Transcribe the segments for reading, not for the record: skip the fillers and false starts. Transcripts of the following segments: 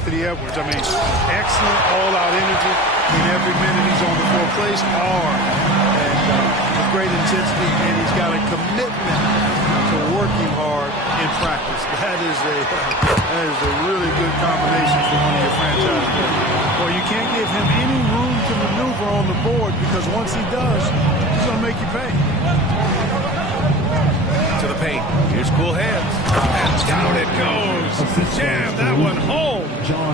Anthony Edwards. I mean, excellent all-out energy in every minute he's on the floor. Plays hard and with great intensity, and he's got a commitment to working hard in practice. That is a really good combination for one of your franchise players. Well, you can't give him any room to maneuver on the board, because once he does, he's going to make you pay. To the paint. Here's cool hands. And down it goes. Jam that one home.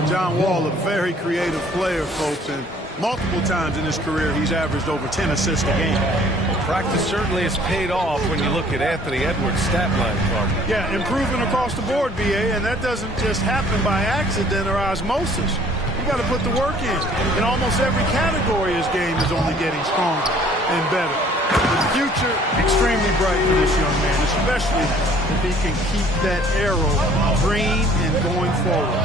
John Wall, a very creative player, folks, and multiple times in his career he's averaged over 10 assists a game. Well, practice certainly has paid off when you look at Anthony Edwards' stat line, Clark. Yeah, improving across the board, BA, and that doesn't just happen by accident or osmosis. You got to put the work in. In almost every category, his game is only getting stronger and better. The future extremely bright for this young man, especially if he can keep that arrow green and going forward.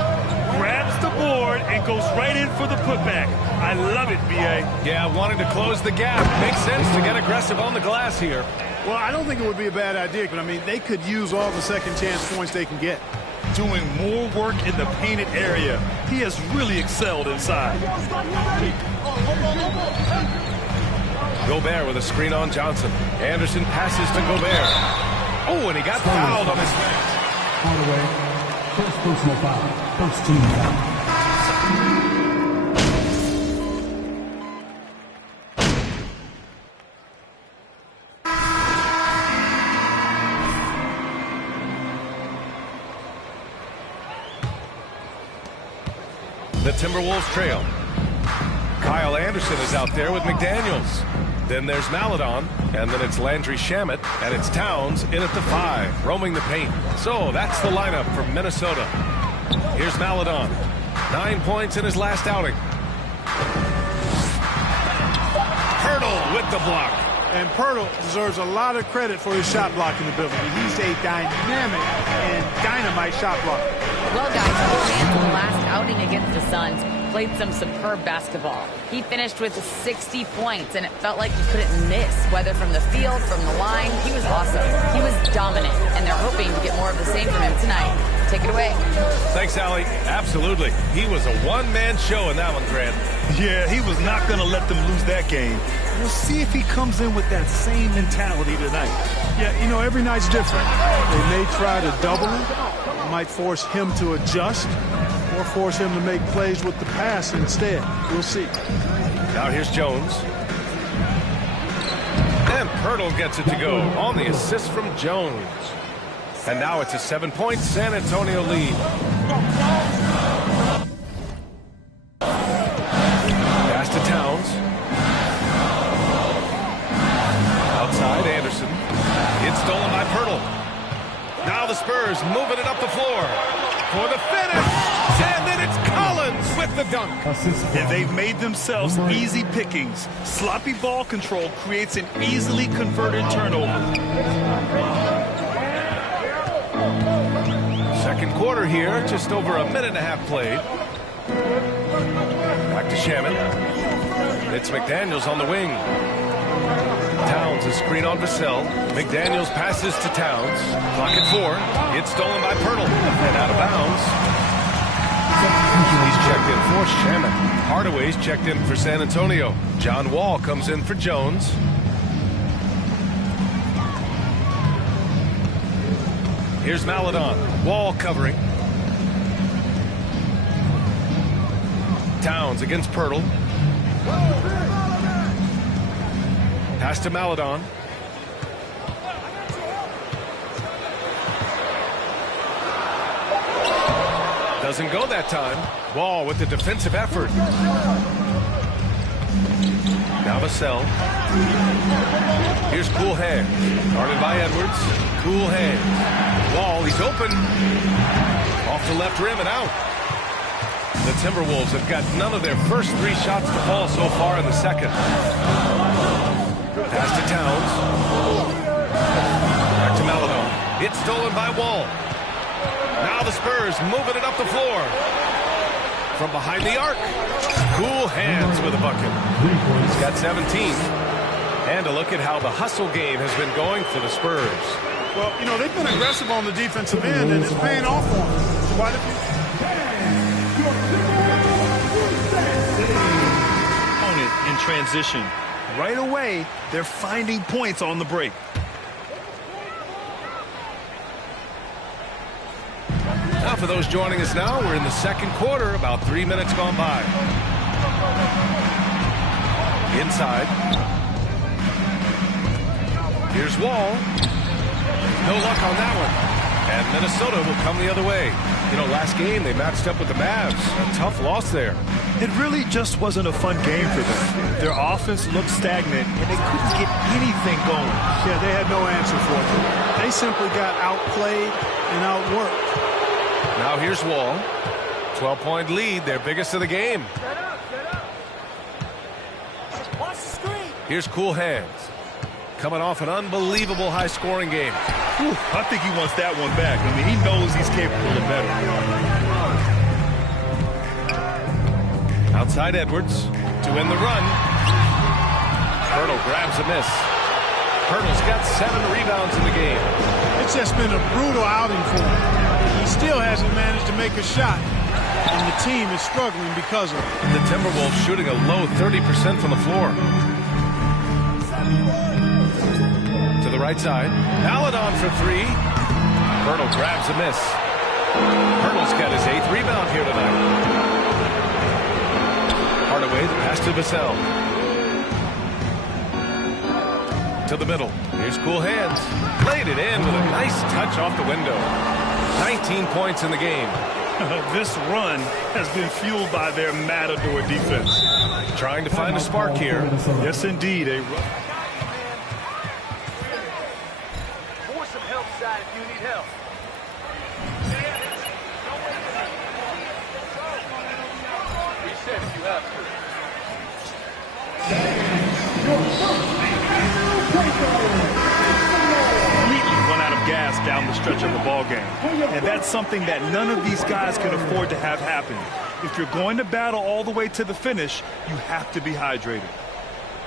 Grabs the board and goes right in for the putback. I love it, B.A. Yeah, wanting to close the gap. Makes sense to get aggressive on the glass here. Well, I don't think it would be a bad idea, but I mean, they could use all the second chance points they can get. Doing more work in the painted area. He has really excelled inside. Gobert with a screen on Johnson. Anderson passes to Gobert. Oh, and he got fouled on his back. Hardaway, first personal foul, first team foul. The Timberwolves trail. Kyle Anderson is out there with McDaniels. Then there's Maledon, and then it's Landry Shamet, and it's Towns in at the 5, roaming the paint. So that's the lineup for Minnesota. Here's Maledon. 9 points in his last outing. Pirtle with the block. And Pirtle deserves a lot of credit for his shot blocking ability. He's a dynamic and dynamite shot blocker. Well, guys, the last outing against the Suns played some superb basketball. He finished with 60 points, and it felt like he couldn't miss, whether from the field, from the line. He was awesome. He was dominant, and they're hoping to get more of the same from him tonight. Take it away. Thanks, Allie. Absolutely. He was a one-man show in that one, Grant. Yeah, he was not going to let them lose that game. We'll see if he comes in with that same mentality tonight. Yeah, you know, every night's different. They may try to double him. It might force him to adjust, or force him to make plays with the pass instead. We'll see. Now here's Jones. And Pirtle gets it to go on the assist from Jones. And now it's a 7-point San Antonio lead. Pass to Towns. Outside, Anderson. It's stolen by Pirtle. Now the Spurs moving it up the floor for the finish. And then it's Collins with the dunk. And they've made themselves easy pickings. Sloppy ball control creates an easily converted turnover. Second quarter here, just over a minute and a half played. Back to Shamet. It's McDaniels on the wing. Towns is screen on Vassell. McDaniels passes to Towns. Clock at 4. It's stolen by Pirtle. And out of bounds. He's checked in for Shamet. Hardaway's checked in for San Antonio. John Wall comes in for Jones. Here's Maledon. Wall covering. Towns against Pirtle. Pass to Maledon. Doesn't go that time. Wall with the defensive effort. Now Vassell. Here's cool hands. Guarded by Edwards. Cool hands. Wall, he's open. Off the left rim and out. The Timberwolves have got none of their first 3 shots to fall so far in the second. Pass to Towns. Back to Maledon. It's stolen by Wall. Now the Spurs moving it up the floor. From behind the arc. Cool hands with a bucket. He's got 17. And a look at how the hustle game has been going for the Spurs. Well, you know, they've been aggressive on the defensive end, and it's paying off for them. Quite a few. transition. Right away, they're finding points on the break. Now for those joining us now, we're in the second quarter, about 3 minutes gone by. Inside. Here's Wall. No luck on that one. And Minnesota will come the other way. You know, last game they matched up with the Mavs. A tough loss there. It really just wasn't a fun game for them. Their offense looked stagnant, and they couldn't get anything going. Yeah, they had no answer for it. They simply got outplayed and outworked. Now here's Wall. 12-point lead, their biggest of the game. Watch the screen. Here's Cool Hands. Coming off an unbelievable high-scoring game. Whew, I think he wants that one back. I mean, he knows he's capable of better. Outside Edwards to win the run. Hurdle grabs a miss. Hurdle's got 7 rebounds in the game. It's just been a brutal outing for him. He still hasn't managed to make a shot, and the team is struggling because of it. The Timberwolves shooting a low 30% from the floor. To the right side. Maladon for 3. Hurdle grabs a miss. Hurdle's got his 8th rebound here tonight. Hardaway, the pass to Vassell. To the middle. Here's Cool Hands. Played it in with a nice touch off the window. 19 points in the game. This run has been fueled by their Matador defense. Trying to find a spark here. Yes, indeed. For some help side if you need help. Reset if you have to. Completely run out of gas down the stretch of the ball game. And that's something that none of these guys can afford to have happen. If you're going to battle all the way to the finish, you have to be hydrated.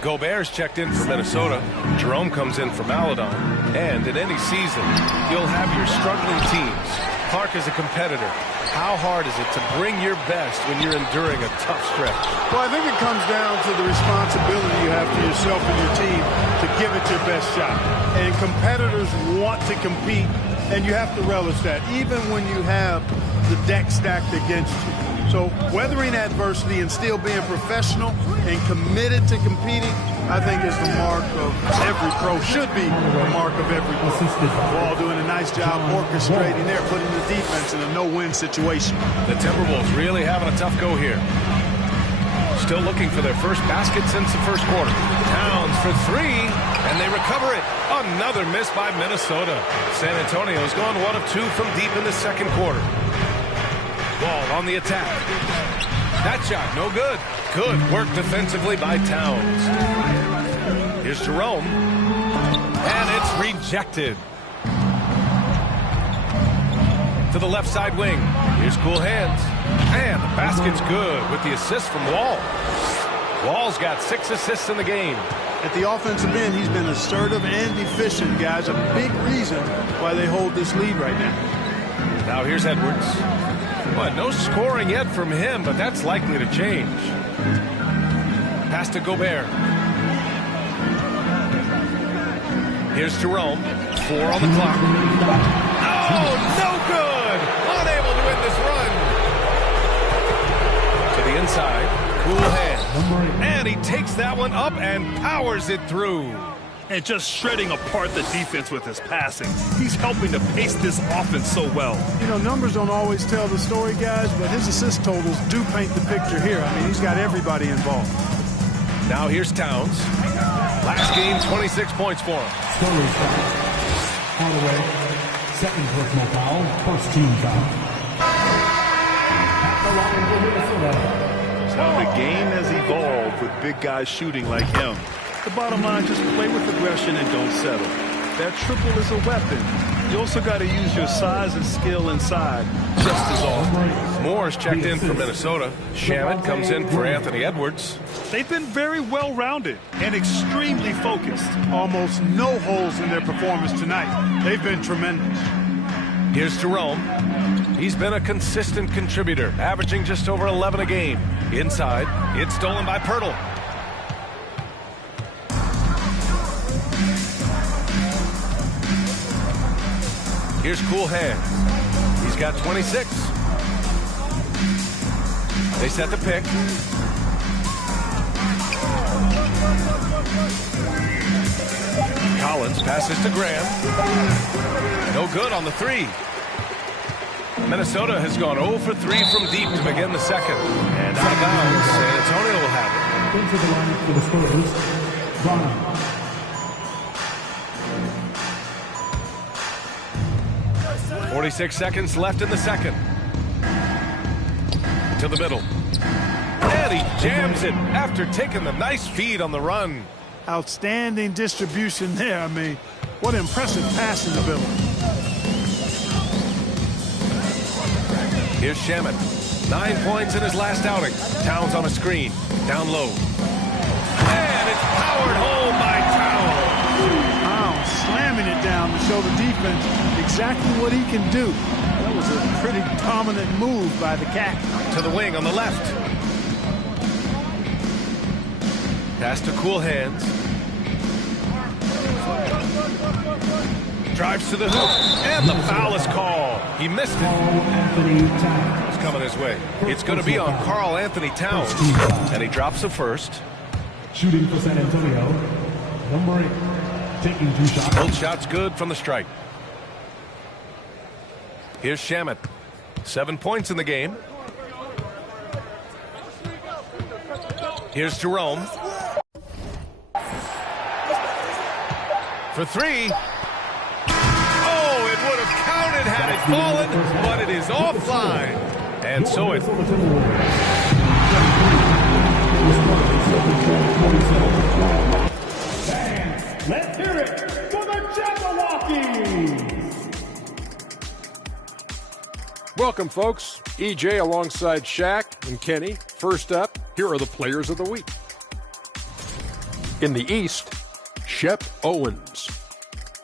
Gobert's checked in for Minnesota. Jerome comes in for Maladon. And in any season, you'll have your struggling teams. Clark is a competitor. How hard is it to bring your best when you're enduring a tough stretch? Well, I think it comes down to the responsibility you have to yourself and your team to give it your best shot. And competitors want to compete, and you have to relish that, even when you have the deck stacked against you. So weathering adversity and still being professional and committed to competing, I think is the mark of every pro, should be the mark of every pro. Ball doing a nice job orchestrating there, putting the defense in a no-win situation. The Timberwolves really having a tough go here. Still looking for their first basket since the first quarter. Towns for 3, and they recover it. Another miss by Minnesota. San Antonio's gone 1 of 2 from deep in the second quarter. Ball on the attack. That shot, no good. Good work defensively by Towns. Here's Jerome. And it's rejected. To the left side wing. Here's Cool Hands. And the basket's good with the assist from Wall. Wall's got 6 assists in the game. At the offensive end, he's been assertive and efficient, guys. A big reason why they hold this lead right now. Now here's Edwards. Well, no scoring yet from him, but that's likely to change. Pass to Gobert. Here's Jerome. 4 on the clock. Oh, no good! Unable to win this run. To the inside. Cool Hands. And he takes that one up and powers it through. And just shredding apart the defense with his passing. He's helping to pace this offense so well. You know, numbers don't always tell the story, guys, but his assist totals do paint the picture here. I mean, he's got everybody involved. Now here's Towns. Last game, 26 points for him. Scorers foul. Hardaway, second personal foul, first team foul. At the line for Minnesota. Now the game has evolved with big guys shooting like him. The bottom line, just play with aggression and don't settle. That triple is a weapon. You also got to use your size and skill inside just as often. Moore's checked in for Minnesota. Shamet comes in for Anthony Edwards. They've been very well-rounded and extremely focused. Almost no holes in their performance tonight. They've been tremendous. Here's Jerome. He's been a consistent contributor, averaging just over 11 a game. Inside, it's stolen by Pirtle. Here's Cool Hands. He's got 26. They set the pick. Collins passes to Graham. No good on the three. Minnesota has gone 0 for 3 from deep to begin the second. And out of bounds, San Antonio will have it. Into the line for the Spurs, Brown. 46 seconds left in the second. To the middle. And he jams it after taking the nice feed on the run. Outstanding distribution there. I mean, what impressive passing ability. Here's Shamet. 9 points in his last outing. Towns on a screen. Down low. And it's powered home by Towns. Towns slamming it down to show the defense exactly what he can do. That was a pretty dominant move by the Cat. To the wing on the left. Pass to Cool Hands. Drives to the hoop. And the foul is called. He missed it. It's coming his way. It's going to be on Karl Anthony Towns. And he drops the first. Shooting for San Antonio, number 8, taking 2 shots. Both shots good from the strike. Here's Shamet. 7 points in the game. Here's Jerome. For 3. Oh, it would have counted had it fallen, but it is offline. And so it... Let's hear it for the Jabberwockies! Welcome, folks. EJ alongside Shaq and Kenny. First up, here are the players of the week. In the East, Shep Owens.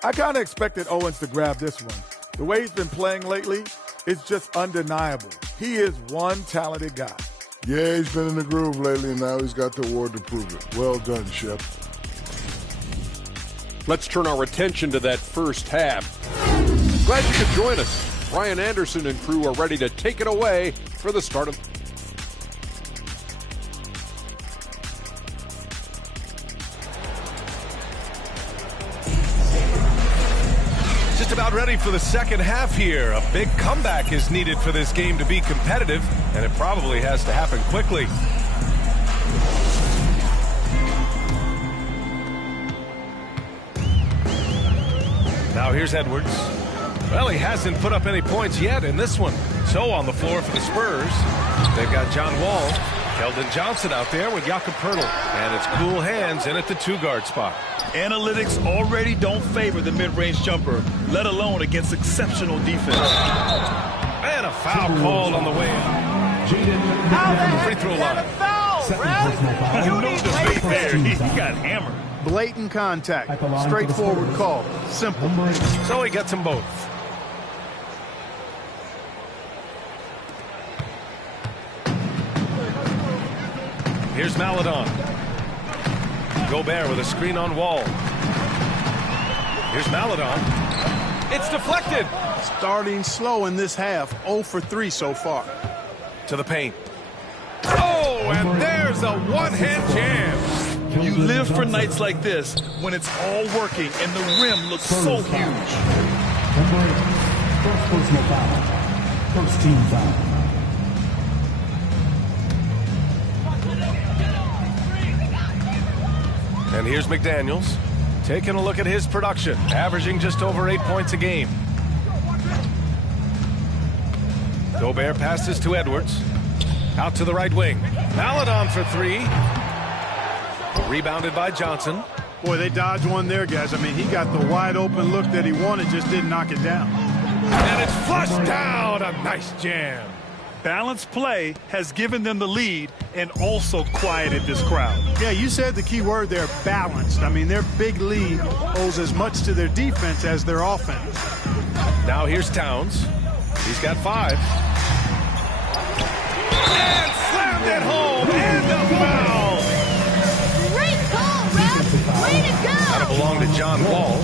I kind of expected Owens to grab this one. The way he's been playing lately, it's just undeniable. He is one talented guy. Yeah, he's been in the groove lately, and now he's got the award to prove it. Well done, Shep. Let's turn our attention to that first half. Glad you could join us. Brian Anderson and crew are ready to take it away for the start of... Just about ready for the second half here. A big comeback is needed for this game to be competitive, and it probably has to happen quickly. Now here's Edwards. Well, he hasn't put up any points yet in this one. So on the floor for the Spurs, they've got John Wall, Keldon Johnson out there with Jakob Poeltl. And it's Cool Hands in at the 2-guard spot. Analytics already don't favor the mid-range jumper, let alone against exceptional defense. And a foul called on the way out. Free throw line. He got hammered. Blatant contact. Straightforward call. Simple. So he gets them both. Here's Maledon. Gobert with a screen on Wall. Here's Maledon. It's deflected. Starting slow in this half. 0 for 3 so far. To the paint. Oh, and there's a one-hand jam. You live for nights like this when it's all working and the rim looks so huge. Number 8, first personal foul. First team foul. And here's McDaniels taking a look at his production, averaging just over 8 points a game. Gobert passes to Edwards. Out to the right wing. Maledon for 3. Rebounded by Johnson. Boy, they dodged one there, guys. I mean, he got the wide open look that he wanted, just didn't knock it down. And it's flushed down. A nice jam. Balanced play has given them the lead and also quieted this crowd. Yeah, you said the key word there, balanced. I mean, their big lead owes as much to their defense as their offense. Now here's Towns. He's got 5. And slammed it home. And the foul. Great call, Ref. Way to go. That'll belong to John Wall.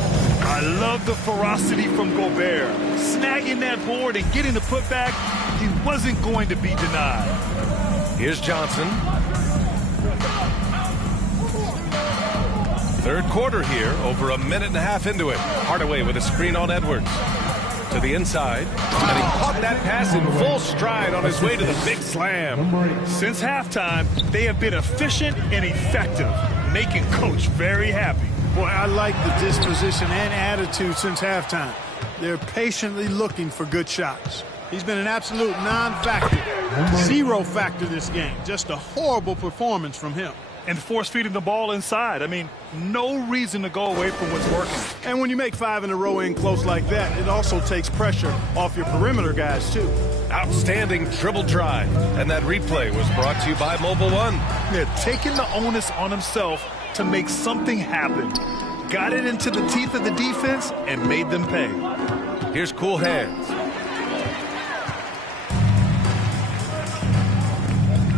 I love the ferocity from Gobert. snagging that board and getting the putback, he wasn't going to be denied. Here's Johnson. Third quarter here, over a minute and a half into it. Hardaway with a screen on Edwards. To the inside, and he caught that pass in full stride on his way to the big slam. Since halftime, they have been efficient and effective, making Coach very happy. Boy, I like the disposition and attitude since halftime. They're patiently looking for good shots. He's been an absolute non-factor, zero factor this game. Just a horrible performance from him. And force feeding the ball inside. I mean, no reason to go away from what's working. And when you make 5 in a row in close like that, it also takes pressure off your perimeter guys, too. Outstanding dribble drive. And that replay was brought to you by Mobile One. Yeah, taking the onus on himself to make something happen. Got it into the teeth of the defense and made them pay. Here's Cool Hands.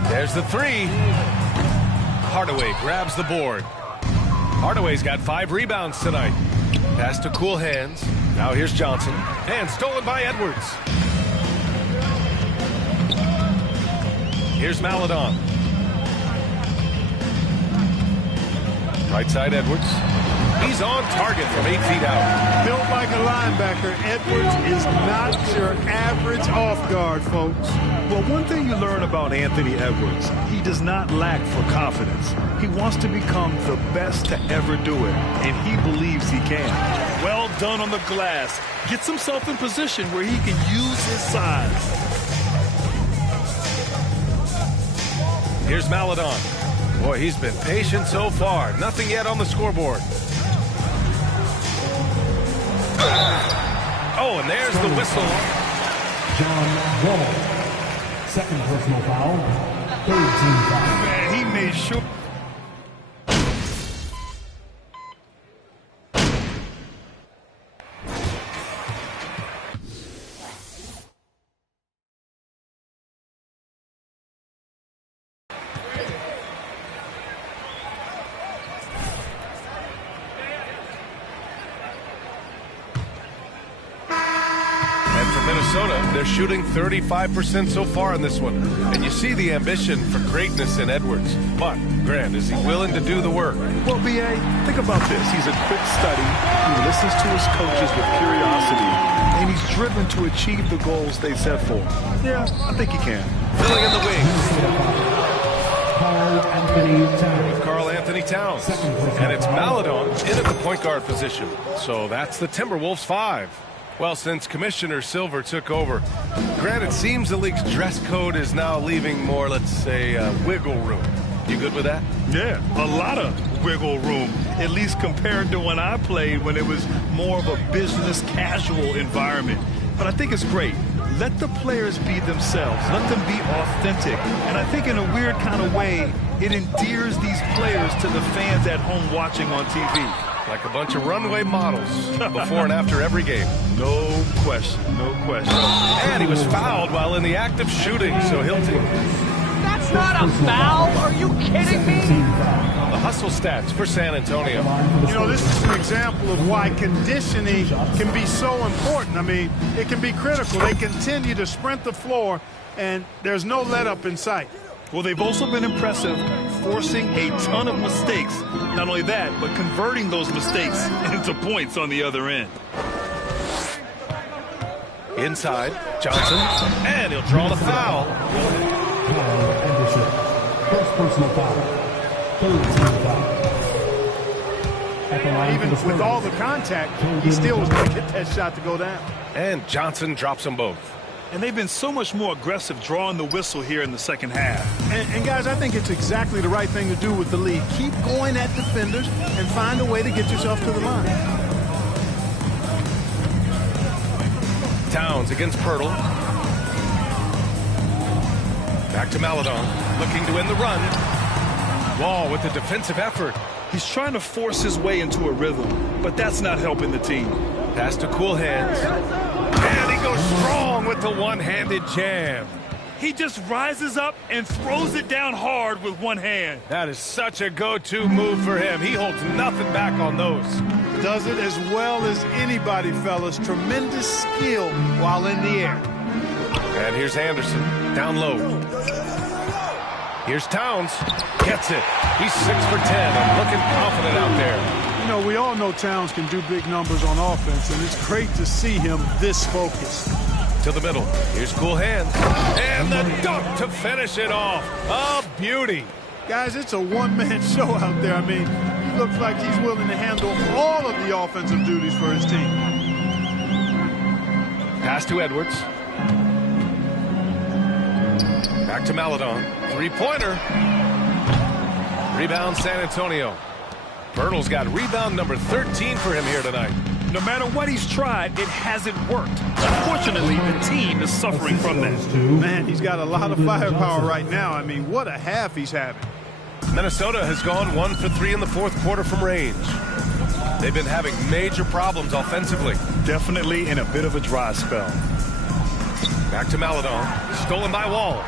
There's the three. Hardaway grabs the board. Hardaway's got 5 rebounds tonight. Pass to Cool Hands. Now here's Johnson. And stolen by Edwards. Here's Maladon. Right side Edwards. He's on target from 8 feet out. Built like a linebacker, Edwards is not your average off guard, folks. Well, one thing you learn about Anthony Edwards, he does not lack for confidence. He wants to become the best to ever do it, and he believes he can. Well done on the glass. Gets himself in position where he can use his size. Here's Maladon. Boy, he's been patient so far. Nothing yet on the scoreboard. Oh, and there's the whistle. John Wall. Second personal foul. Third team foul. Man, he made sure. They're shooting 35% so far in this one. And you see the ambition for greatness in Edwards. But, Grant, is he willing to do the work? Well, B.A., think about this. He's a quick study. He listens to his coaches with curiosity. And he's driven to achieve the goals they set for him. Yeah, I think he can. Filling in the wings. Karl Anthony Towns. And it's Maladon in at the point guard position. So that's the Timberwolves 5. Well, since Commissioner Silver took over, Grant, it seems the league's dress code is now leaving more, let's say, wiggle room. You good with that? Yeah, a lot of wiggle room, at least compared to when I played, when it was more of a business casual environment. But I think it's great. Let the players be themselves. Let them be authentic. And I think in a weird kind of way, it endears these players to the fans at home watching on TV. Like a bunch of runway models before and after every game. No question, no question. And he was fouled while in the act of shooting, so he'll take it. That's not a foul. Are you kidding me? The hustle stats for San Antonio. You know, this is an example of why conditioning can be so important. I mean, it can be critical. They continue to sprint the floor, and there's no let-up in sight. Well, they've also been impressive, forcing a ton of mistakes. Not only that, but converting those mistakes into points on the other end. Inside, Johnson, and he'll draw the foul. First personal foul. Third team foul. Even with all the contact, he still was going to get that shot to go down. And Johnson drops them both. And they've been so much more aggressive drawing the whistle here in the second half. And guys, I think it's exactly the right thing to do with the league. Keep going at defenders and find a way to get yourself to the line. Towns against Pirtle. Back to Maladon, looking to win the run. Wall with the defensive effort. He's trying to force his way into a rhythm, but that's not helping the team. Pass to Cool Hands. And he goes strong with the one-handed jam. He just rises up and throws it down hard with one hand. That is such a go-to move for him. He holds nothing back on those. Does it as well as anybody, fellas. Tremendous skill while in the air. And here's Anderson, down low. Here's Towns, gets it. He's 6 for 10 and looking confident out there. You know, we all know Towns can do big numbers on offense, and it's great to see him this focused. To the middle, here's Cool Hands. And the dunk to finish it off. A beauty. Guys, it's a one-man show out there. I mean, he looks like he's willing to handle all of the offensive duties for his team. Pass to Edwards. Back to Maladon. Three-pointer. Rebound San Antonio. Pirtle's got rebound number 13 for him here tonight. No matter what he's tried, it hasn't worked. Unfortunately, the team is suffering from that. Man, he's got a lot of firepower right now. I mean, what a half he's having. Minnesota has gone 1 for 3 in the fourth quarter from range. They've been having major problems offensively. Definitely in a bit of a dry spell. Back to Maladon. Stolen by Wall.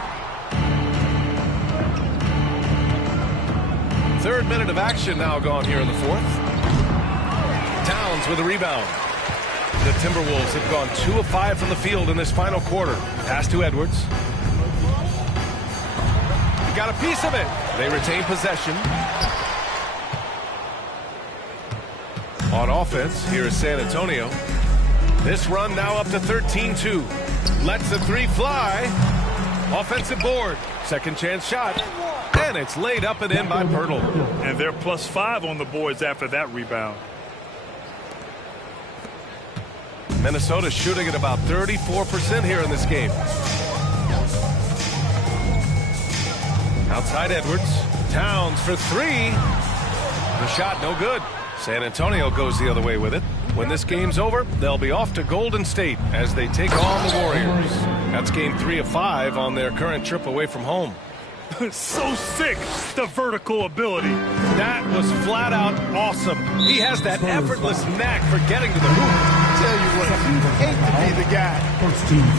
Third minute of action now gone here in the fourth. Towns with a rebound. The Timberwolves have gone 2 of 5 from the field in this final quarter. Pass to Edwards. He got a piece of it. They retain possession. On offense, here is San Antonio. This run now up to 13-2. Lets the three fly. Offensive board. Second chance shot. And it's laid up and in by Pirtle. And they're +5 on the boards after that rebound. Minnesota shooting at about 34% here in this game. Outside Edwards. Towns for 3. The shot no good. San Antonio goes the other way with it. When this game's over, they'll be off to Golden State as they take on the Warriors. That's game 3 of 5 on their current trip away from home. So sick, the vertical ability. That was flat out awesome. He has that effortless knack for getting to the hoop. Tell you what, you hate to be the guy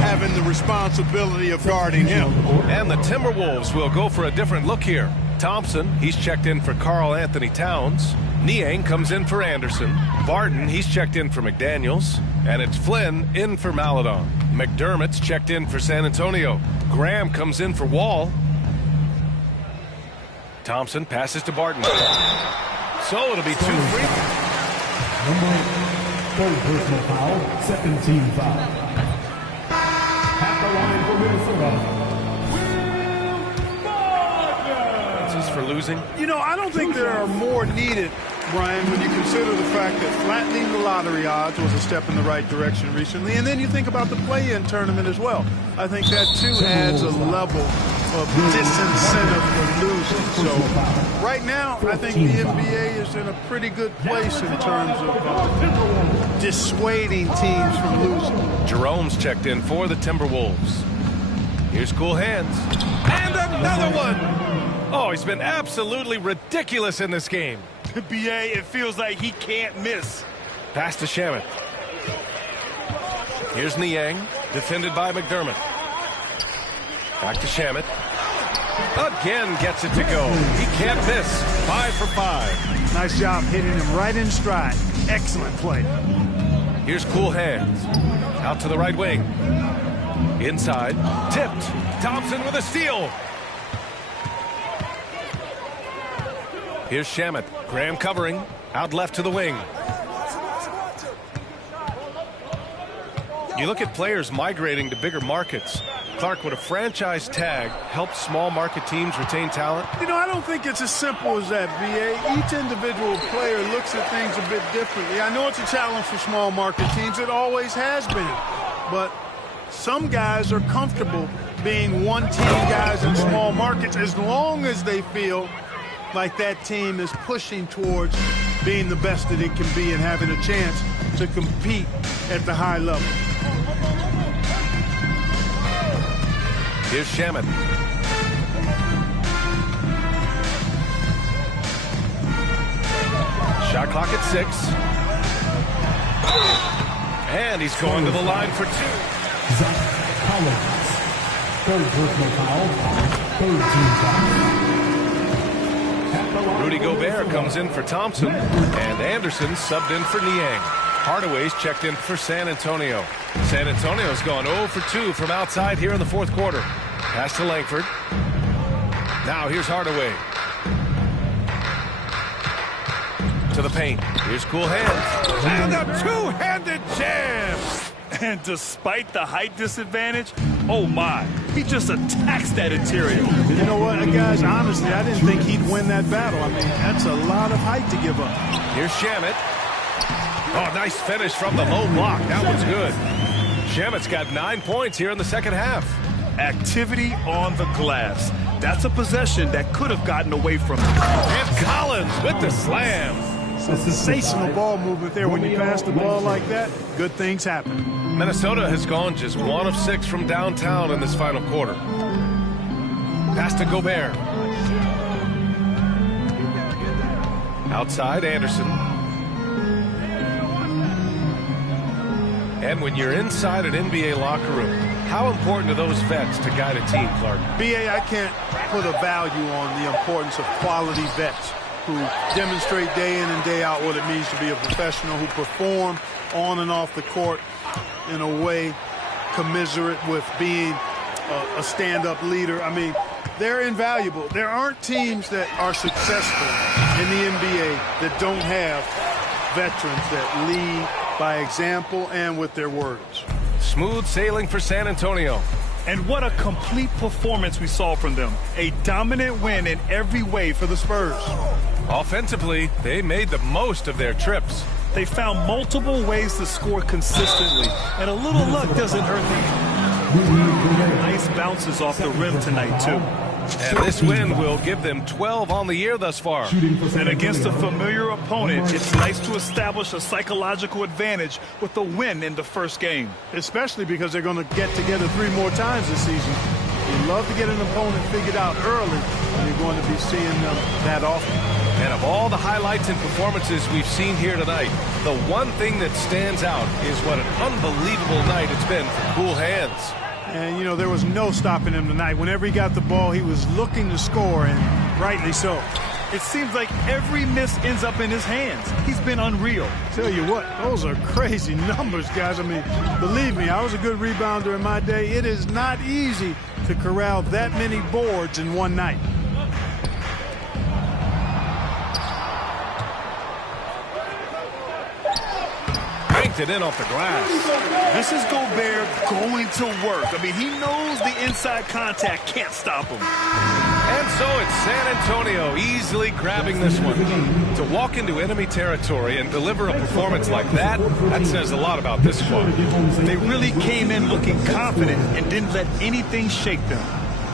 having the responsibility of guarding him. And the Timberwolves will go for a different look here. Thompson, he's checked in for Karl Anthony Towns. Niang comes in for Anderson. Barton, he's checked in for McDaniels. And it's Flynn in for Maladon. McDermott's checked in for San Antonio. Graham comes in for Wall. Thompson passes to Barton. So it'll be 2 free. Third personal foul, second team foul. At the line for Minnesota. This is for losing. You know, I don't think there are more needed, Brian, when you consider the fact that flattening the lottery odds was a step in the right direction recently. And then you think about the play-in tournament as well. I think that, too, adds a level of disincentive for losing. So right now, I think the NBA is in a pretty good place in terms of dissuading teams from losing. Jerome's checked in for the Timberwolves. Here's Cool Hands. And another one! Oh, he's been absolutely ridiculous in this game. BA, it feels like he can't miss. Pass to Shamet. Here's Niang, defended by McDermott. Back to Shamet. Again gets it to go. He can't miss. 5 for 5. Nice job hitting him right in stride. Excellent play. Here's Cool Hands. Out to the right wing. Inside. Tipped. Thompson with a steal. Here's Shamet. Graham covering. Out left to the wing. You look at players migrating to bigger markets. Clark, would a franchise tag help small market teams retain talent? You know, I don't think it's as simple as that, B.A. Each individual player looks at things a bit differently. I know it's a challenge for small market teams. It always has been. But some guys are comfortable being one-team guys in small markets as long as they feel like that team is pushing towards being the best that it can be and having a chance to compete at the high level. Here's Shamet. Shot clock at 6. And he's going to the line for 2. Zach Collins. Third personal foul, third team foul. At Rudy Gobert comes in for Thompson, and Anderson subbed in for Niang. Hardaway's checked in for San Antonio. San Antonio's gone 0 for 2 from outside here in the fourth quarter. Pass to Langford. Now here's Hardaway. To the paint. Here's Cool Hands. And a two-handed jam. And despite the height disadvantage, oh my, he just attacks that interior. You know what, guys, honestly, I didn't think he'd win that battle. I mean, that's a lot of height to give up. Here's Shamet. Oh, nice finish from the low block. That was good. Shamet's got 9 points here in the second half. Activity on the glass. That's a possession that could have gotten away from him. And Collins with the slam. Sensational ball movement there. When you pass the ball like that, good things happen. Minnesota has gone just 1 of 6 from downtown in this final quarter. Pass to Gobert. Outside, Anderson. And when you're inside an NBA locker room, how important are those vets to guide a team, Clark? B.A., I can't put a value on the importance of quality vets who demonstrate day in and day out what it means to be a professional, who perform on and off the court in a way commiserate with being a stand-up leader. I mean, they're invaluable. There aren't teams that are successful in the NBA that don't have veterans that lead by example and with their words. Smooth sailing for San Antonio. And what a complete performance we saw from them. A dominant win in every way for the Spurs. Offensively, they made the most of their trips. They found multiple ways to score consistently, and a little luck doesn't hurt them. Nice bounces off the rim tonight, too. And this win will give them 12 on the year thus far. And against a familiar opponent, it's nice to establish a psychological advantage with a win in the first game. Especially because they're going to get together 3 more times this season. You love to get an opponent figured out early, and you're going to be seeing them that often. And of all the highlights and performances we've seen here tonight, the one thing that stands out is what an unbelievable night it's been for Cool Hands. And, you know, there was no stopping him tonight. Whenever he got the ball, he was looking to score, and rightly so. It seems like every miss ends up in his hands. He's been unreal. Tell you what, those are crazy numbers, guys. I mean, believe me, I was a good rebounder in my day. It is not easy to corral that many boards in one night. It in off the glass. This is Gobert going to work. I mean, he knows the inside contact can't stop him. And so it's San Antonio easily grabbing this one. To walk into enemy territory and deliver a performance like that, that says a lot about this squad. They really came in looking confident and didn't let anything shake them.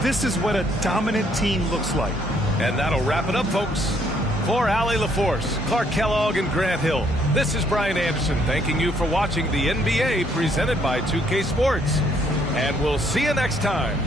This is what a dominant team looks like. And that'll wrap it up, folks. For Allie LaForce, Clark Kellogg, and Grant Hill, this is Brian Anderson thanking you for watching the NBA presented by 2K Sports. And we'll see you next time.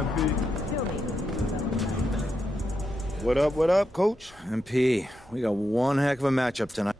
MP? What up, Coach? MP, we got one heck of a matchup tonight.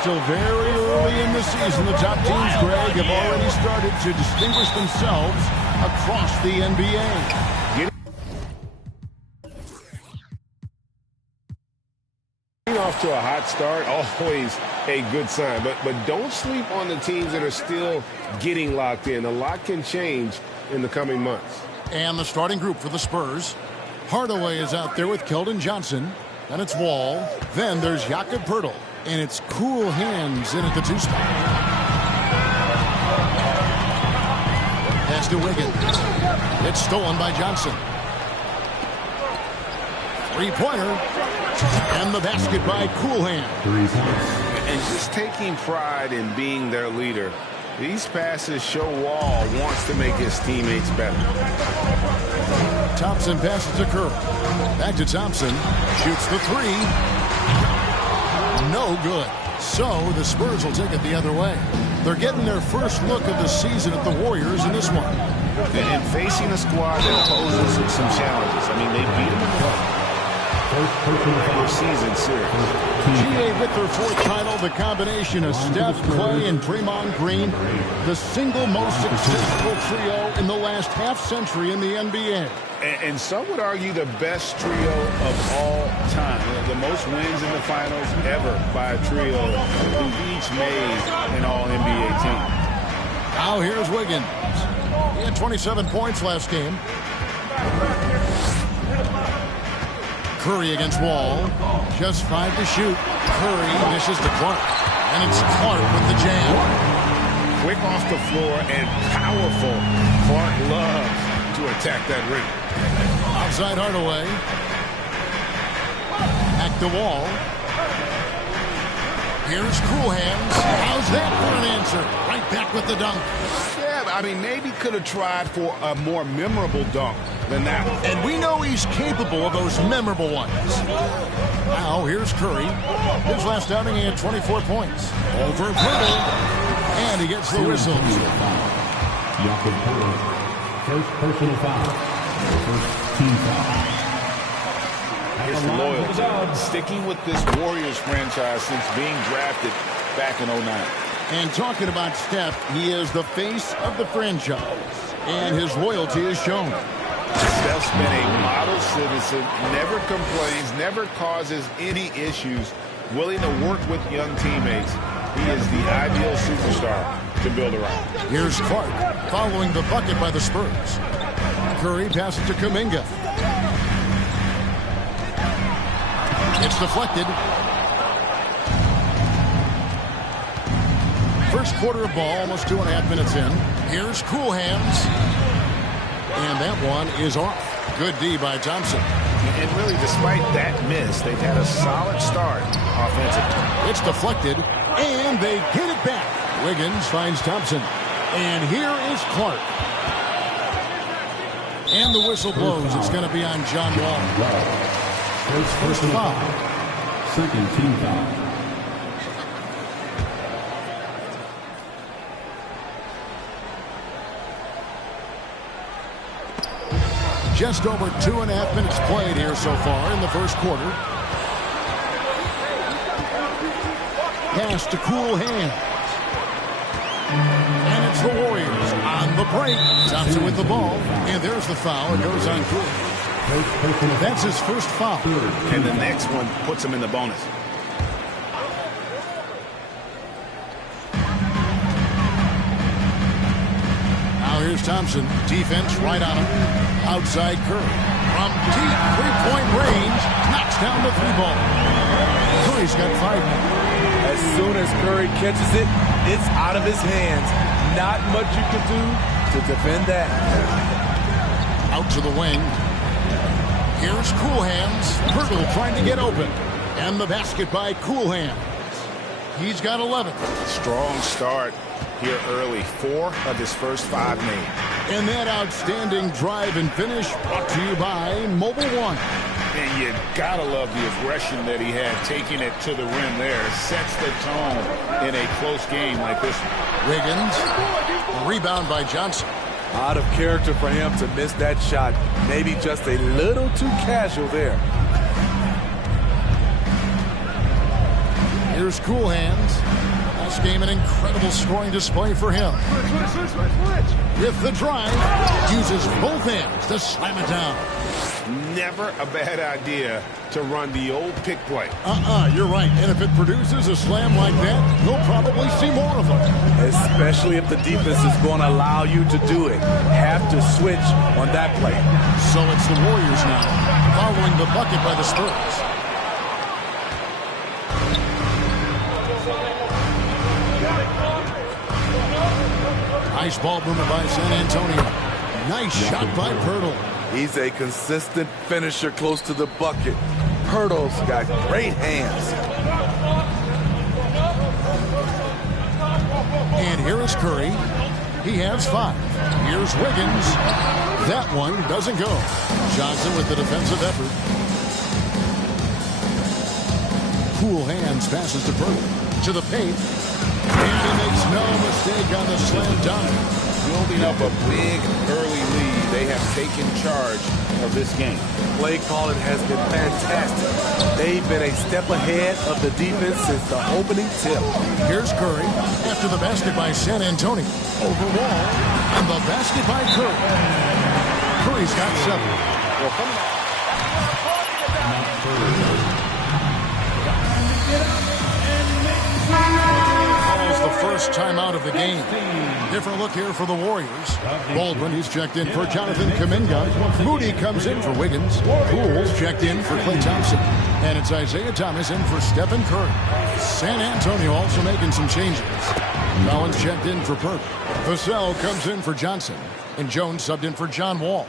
Still very early in the season, the top teams, Greg, have already started to distinguish themselves across the NBA. Getting off to a hot start, always a good sign. But don't sleep on the teams that are still getting locked in. A lot can change in the coming months. And the starting group for the Spurs. Hardaway is out there with Keldon Johnson. Then it's Wall. Then there's Jakob Poeltl. And it's cool hands in at the 2 spot. Pass to Wiggins. It's stolen by Johnson. 3-pointer. And the basket by Cool Hand. And just taking pride in being their leader. These passes show Wall wants to make his teammates better. Thompson passes to Curry. Back to Thompson. Shoots the 3. No good. So the Spurs will take it the other way. They're getting their first look of the season at the Warriors in this one. And facing a squad that poses some challenges. I mean, they beat them in the regular season series. GA with their 4th title, the combination of Steph, Clay, and Draymond Green, the single most successful trio in the last half-century in the NBA. And some would argue the best trio of all time. The most wins in the finals ever by a trio who've each made an all-NBA team. Now here's Wiggins. He had 27 points last game. Curry against Wall. Just 5 to shoot. Curry dishes to Clark. And it's Clark with the jam. Quick off the floor and powerful. Clark loves to attack that rim. Outside Hardaway. Back to Wall. Here's Cool Hands. How's that for an answer? Right back with the dunk. Yeah, I mean, maybe could have tried for a more memorable dunk than that one. And we know he's capable of those memorable ones. Now, here's Curry. His last outing, he had 24 points. Over Poeltl. And he gets the whistle. Jakob Poeltl. First personal foul. First team foul. It's loyalty. Sticking with this Warriors franchise since being drafted back in 09. And talking about Steph, he is the face of the franchise. And his loyalty is shown. Steph's been a model citizen, never complains, never causes any issues, willing to work with young teammates. He is the ideal superstar to build around. Here's Clark following the bucket by the Spurs. Curry passes to Kuminga. It's deflected. First quarter of ball, almost 2.5 minutes in. Here's Cool Hands. And that one is off. Good D by Thompson. And really, despite that miss, they've had a solid start offensively. It's deflected, and they get it back. Wiggins finds Thompson. And here is Clark. And the whistle blows. It's going to be on John Wall. First foul. Second team foul. Just over 2.5 minutes played here so far in the first quarter. Pass to Cool Hands. And it's the Warriors on the break. Thompson with the ball. And there's the foul. It goes on Cool. That's his first foul. And the next one puts him in the bonus. Now here's Here's Thompson. Defense right on him. Outside Curry. From deep three-point range. Knocks down the three ball. Curry's got 5 now. As soon as Curry catches it, it's out of his hands. Not much you can do to defend that. Out to the wing. Here's Cool Hands. Pirtle trying to get open. And the basket by Cool Hands. He's got 11. Strong start here early. 4 of his first 5 made. And that outstanding drive and finish brought to you by Mobile One. And you gotta love the aggression that he had taking it to the rim there. It sets the tone in a close game like this one. Wiggins. A rebound by Johnson. Out of character for him to miss that shot. Maybe just a little too casual there. Here's Cool Hands. Last game, an incredible scoring display for him. With the drive, uses both hands to slam it down. Never a bad idea to run the old pick play. You're right. And if it produces a slam like that, we'll probably see more of them. Especially if the defense is going to allow you to do it. Have to switch on that play. So it's the Warriors now, following the bucket by the Spurs. Nice ball movement by San Antonio. Nice shot by Pirtle. He's a consistent finisher close to the bucket. Pirtle's got great hands. And here is Curry. He has 5. Here's Wiggins. That one doesn't go. Johnson with the defensive effort. Cool Hands passes to Pirtle. To the paint. And he makes no mistake on the slam dunk. Building up a big early lead. They have taken charge of this game. Play calling has been fantastic. They've been a step ahead of the defense since the opening tip. Here's Curry after the basket by San Antonio. Over Wall. And the basket by Curry. Curry's got 7. Well, come on. The first timeout of the game. Different look here for the Warriors. Baldwin, he's checked in for Jonathan Kuminga. Moody comes in for Wiggins. Poole's checked in for Klay Thompson. And it's Isaiah Thomas in for Stephen Curry. San Antonio also making some changes. Collins checked in for Perk. Vassell comes in for Johnson. And Jones subbed in for John Wall.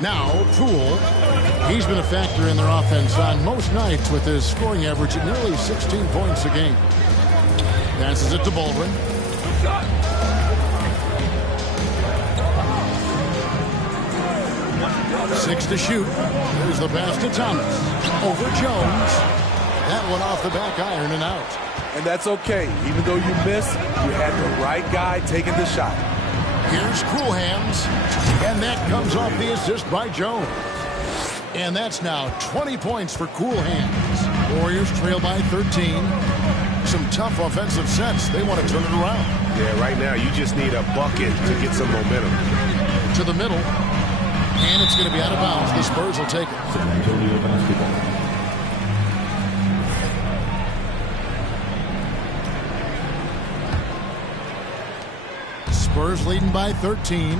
Now, Poole, he's been a factor in their offense on most nights with his scoring average at nearly 16 points a game. Passes it to Baldwin. Six to shoot. There's the pass to Thomas. Over Jones. That one off the back iron and out. And that's okay. Even though you miss, you had the right guy taking the shot. Here's Cool Hands, and that comes off the assist by Jones. And that's now 20 points for Cool Hands. Warriors trail by 13. Some tough offensive sets. They want to turn it around. Yeah, right now you just need a bucket to get some momentum. To the middle, and it's going to be out of bounds. The Spurs will take it. San Antonio basketball. Spurs leading by 13.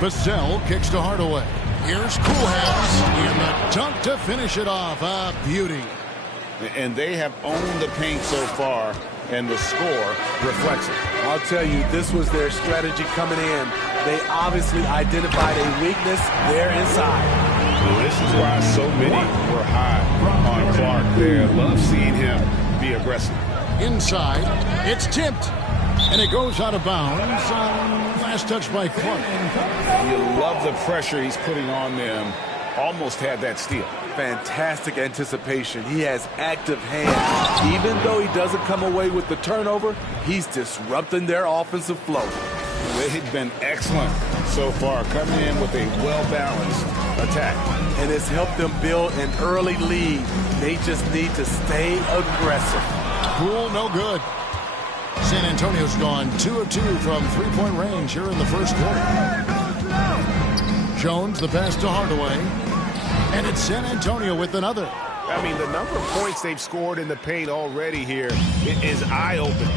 Vassell kicks to Hardaway. Here's Cool Hands and the dunk to finish it off. A beauty. And they have owned the paint so far, and the score reflects it. I'll tell you, this was their strategy coming in. They obviously identified a weakness there inside. Well, this is why so many were high on Clark. They love seeing him be aggressive. Inside, it's tipped. And it goes out of bounds. Last touch by Clark. You love the pressure he's putting on them. Almost had that steal. Fantastic anticipation. He has active hands. Even though he doesn't come away with the turnover, he's disrupting their offensive flow. They've been excellent so far, coming in with a well-balanced attack. And it's helped them build an early lead. They just need to stay aggressive. Cool, no good. San Antonio's gone 2 of 2 from three-point range here in the first quarter. Jones, the pass to Hardaway. And it's San Antonio with another. I mean, the number of points they've scored in the paint already here is eye-opening.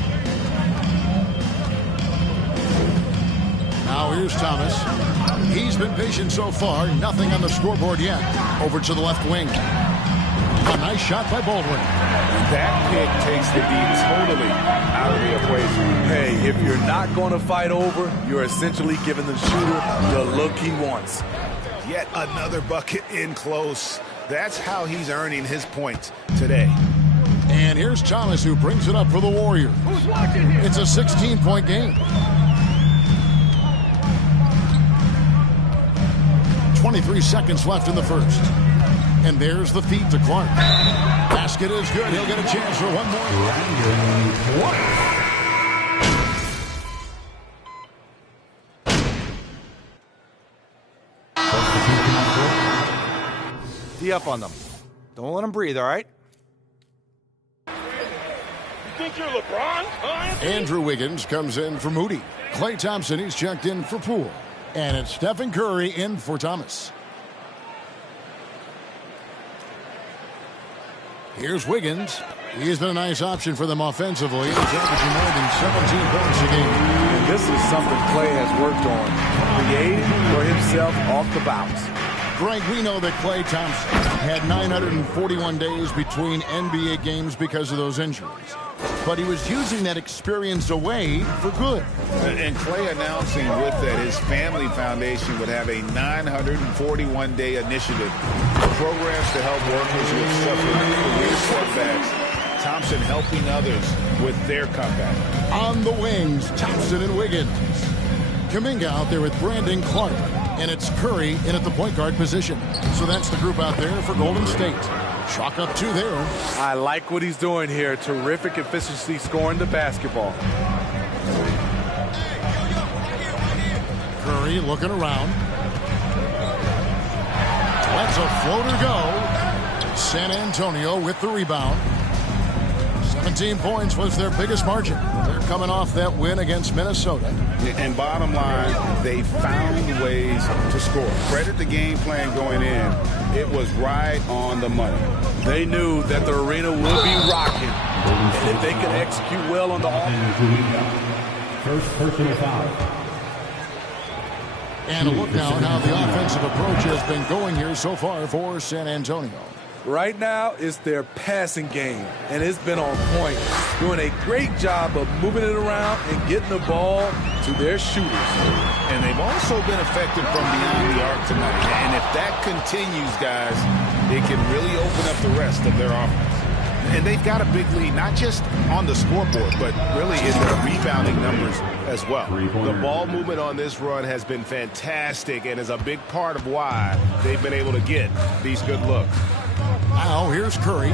Now here's Thomas. He's been patient so far. Nothing on the scoreboard yet. Over to the left wing. A nice shot by Baldwin. That pick takes the D totally out of the equation. Hey, if you're not going to fight over, you're essentially giving the shooter the look he wants. Yet another bucket in close. That's how he's earning his points today. And here's Thomas, who brings it up for the Warriors. It's a 16-point game. 23 seconds left in the first. And there's the feed to Clark. Basket is good. He'll get a chance for one more. D up on them. Don't let them breathe, all right? You think you're LeBron? Huh? Andrew Wiggins comes in for Moody. Klay Thompson, he's checked in for Poole. And it's Stephen Curry in for Thomas. Here's Wiggins. He's been a nice option for them offensively. He's averaging more than 17 points a game. And this is something Klay has worked on, creating for himself off the bounce. Greg, we know that Klay Thompson had 941 days between NBA games because of those injuries. But he was using that experience away for good. And Klay announcing with that his family foundation would have a 941-day initiative. Programs to help workers who have suffered career setbacks. Thompson helping others with their comeback. On the wings, Thompson and Wiggins. Kuminga out there with Brandon Clark. And it's Curry in at the point guard position. So that's the group out there for Golden State. Chalk up 2 there. I like what he's doing here. Terrific efficiency scoring the basketball. Curry looking around. Lets a floater go. San Antonio with the rebound. 17 points was their biggest margin. They're coming off that win against Minnesota. And bottom line, they found ways to score. Credit the game plan going in. It was right on the money. They knew that the arena would be rocking. And if they could execute well on the offense. First personal foul. And a look now at how the offensive approach has been going here so far for San Antonio. Right now, it's their passing game, and it's been on point, doing a great job of moving it around and getting the ball to their shooters. And they've also been effective from beyond the arc tonight. And if that continues, guys, it can really open up the rest of their offense. And they've got a big lead, not just on the scoreboard, but really in their rebounding numbers as well. The ball movement on this run has been fantastic and is a big part of why they've been able to get these good looks. Now here's Curry.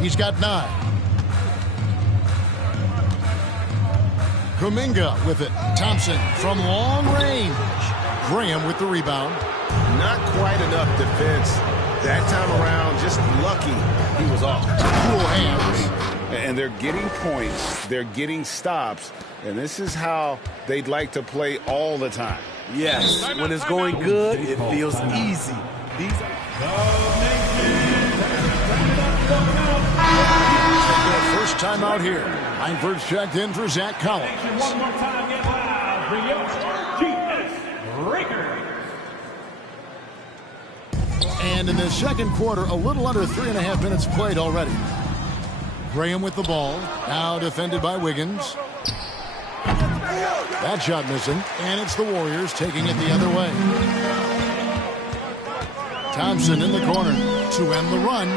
He's got 9. Kuminga with it. Thompson from long range. Graham with the rebound. Not quite enough defense that time around. Just lucky he was off. Cool hands. And they're getting points. They're getting stops. And this is how they'd like to play all the time. Yes, when it's going good, it feels easy. These first time out here. Langford's checked in for Zach Collins. One more time, get loud. Bring it. GS Breaker. And in the second quarter, a little under 3.5 minutes played already. Graham with the ball. Now defended by Wiggins. That shot missing. And it's the Warriors taking it the other way. Thompson in the corner to end the run.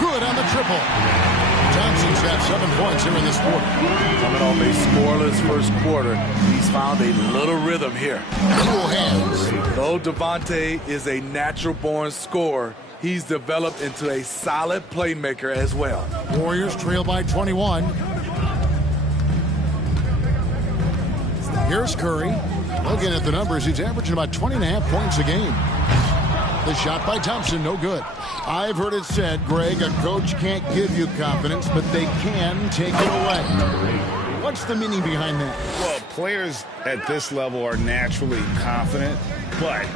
Good on the triple. Thompson's got 7 points here in this quarter. Coming off a scoreless first quarter, he's found a little rhythm here. Cool hands. Though Devontae is a natural-born scorer, he's developed into a solid playmaker as well. Warriors trail by 21. Here's Curry. Looking at the numbers, he's averaging about 20.5 points a game. The shot by Thompson, no good. I've heard it said, Greg, a coach can't give you confidence, but they can take it away. What's the meaning behind that? Well, players at this level are naturally confident, but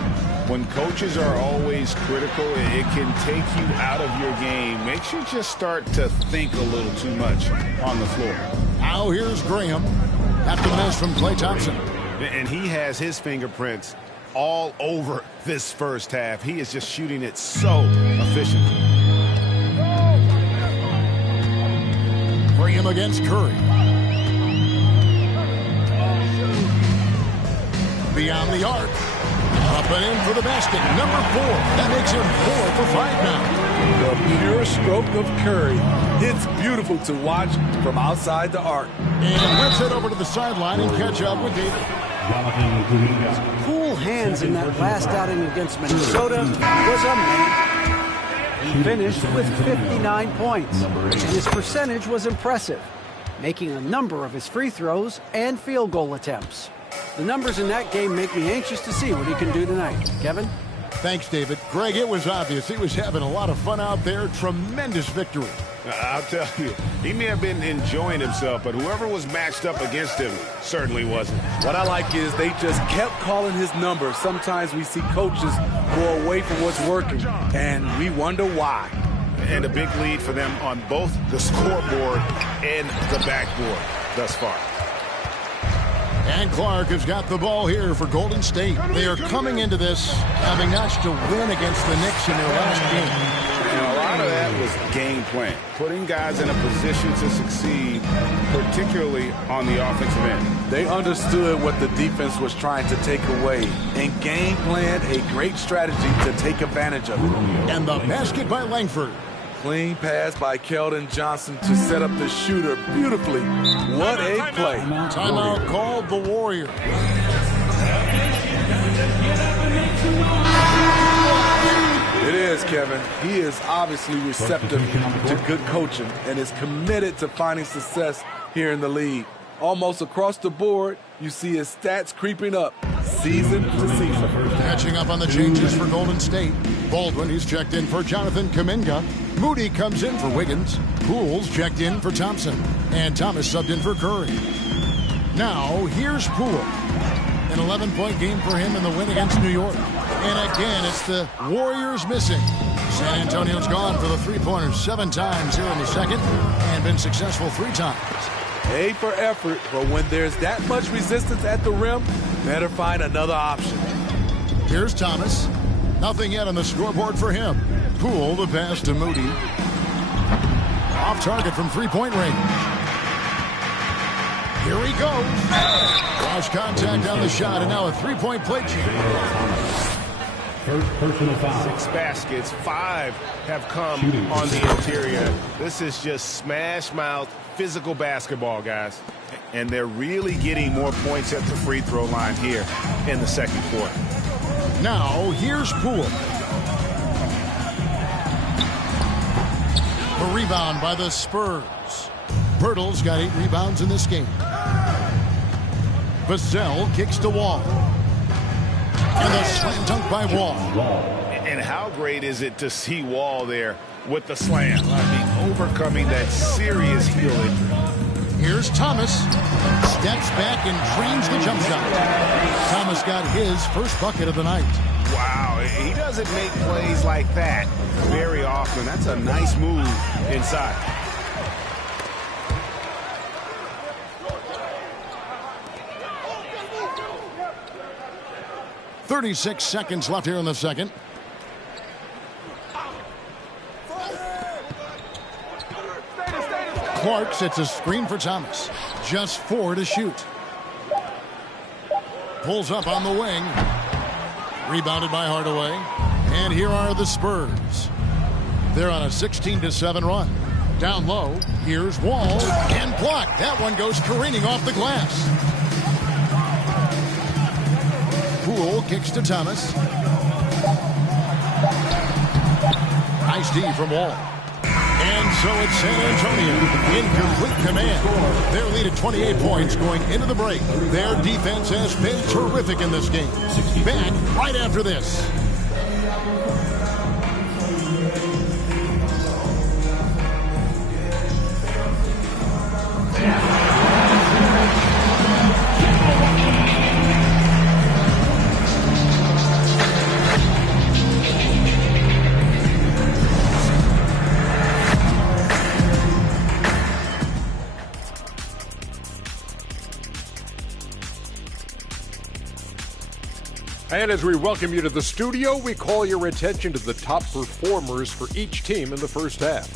When coaches are always critical, it can take you out of your game. Makes you just start to think a little too much on the floor. Now here's Graham after the miss from Klay Thompson. And he has his fingerprints all over this first half. He is just shooting it so efficiently. Graham against Curry. Beyond the arc. Up and in for the basket. Number 4. That makes him 4 for 5 now. The pure stroke of Curry. It's beautiful to watch from outside the arc. And let's head over to the sideline and catch up with David. Cool hands in that last outing against Minnesota was amazing. He finished with 59 points, and his percentage was impressive, making a number of his free throws and field goal attempts. The numbers in that game make me anxious to see what he can do tonight. Kevin? Thanks, David. Greg, it was obvious he was having a lot of fun out there. Tremendous victory. I'll tell you, he may have been enjoying himself, but whoever was matched up against him certainly wasn't. What I like is they just kept calling his number. Sometimes we see coaches go away from what's working, and we wonder why. And a big lead for them on both the scoreboard and the backboard thus far. And Clark has got the ball here for Golden State. They are coming into this having notched to win against the Knicks in their last game. And a lot of that was game plan, putting guys in a position to succeed, particularly on the offensive end. They understood what the defense was trying to take away and game planned a great strategy to take advantage of it. And the basket by Langford. Clean pass by Keldon Johnson to set up the shooter beautifully. What a play. Timeout called the Warriors. It is, Kevin. He is obviously receptive to good coaching and is committed to finding success here in the league. Almost across the board, you see his stats creeping up season to season. Catching up on the changes for Golden State. Baldwin, he's checked in for Jonathan Kuminga. Moody comes in for Wiggins. Poole's checked in for Thompson. And Thomas subbed in for Curry. Now, here's Poole. An 11-point game for him in the win against New York. And again, it's the Warriors missing. San Antonio's gone for the three-pointers 7 times here in the second and been successful 3 times. A for effort, but when there's that much resistance at the rim, better find another option. Here's Thomas. Nothing yet on the scoreboard for him. Poole the pass to Moody. Off target from three-point range. Here he goes. Cross contact on the shot, and now a three-point play change. Personal foul. 6 baskets, 5 have come on the interior. This is just smash-mouth physical basketball, guys. And they're really getting more points at the free throw line here in the second quarter. Now, here's Poole. A rebound by the Spurs. Pirtle's got 8 rebounds in this game. Vassell kicks to Wall. And a slam dunk by Wall. And how great is it to see Wall there with the slam? I mean, overcoming that serious heel injury. Here's Thomas. Steps back and dreams the jump shot. Thomas got his first bucket of the night. Wow, he doesn't make plays like that very often. That's a nice move inside. .36 seconds left here in the second. Clark sets a screen for Thomas. Just 4 to shoot. Pulls up on the wing. Rebounded by Hardaway. And here are the Spurs. They're on a 16-7 run. Down low. Here's Wall. And blocked. That one goes careening off the glass. Poole kicks to Thomas. Nice D from Wall. And so it's San Antonio in complete command. Their lead at 28 points going into the break. Their defense has been terrific in this game. Back right after this. And as we welcome you to the studio, we call your attention to the top performers for each team in the first half.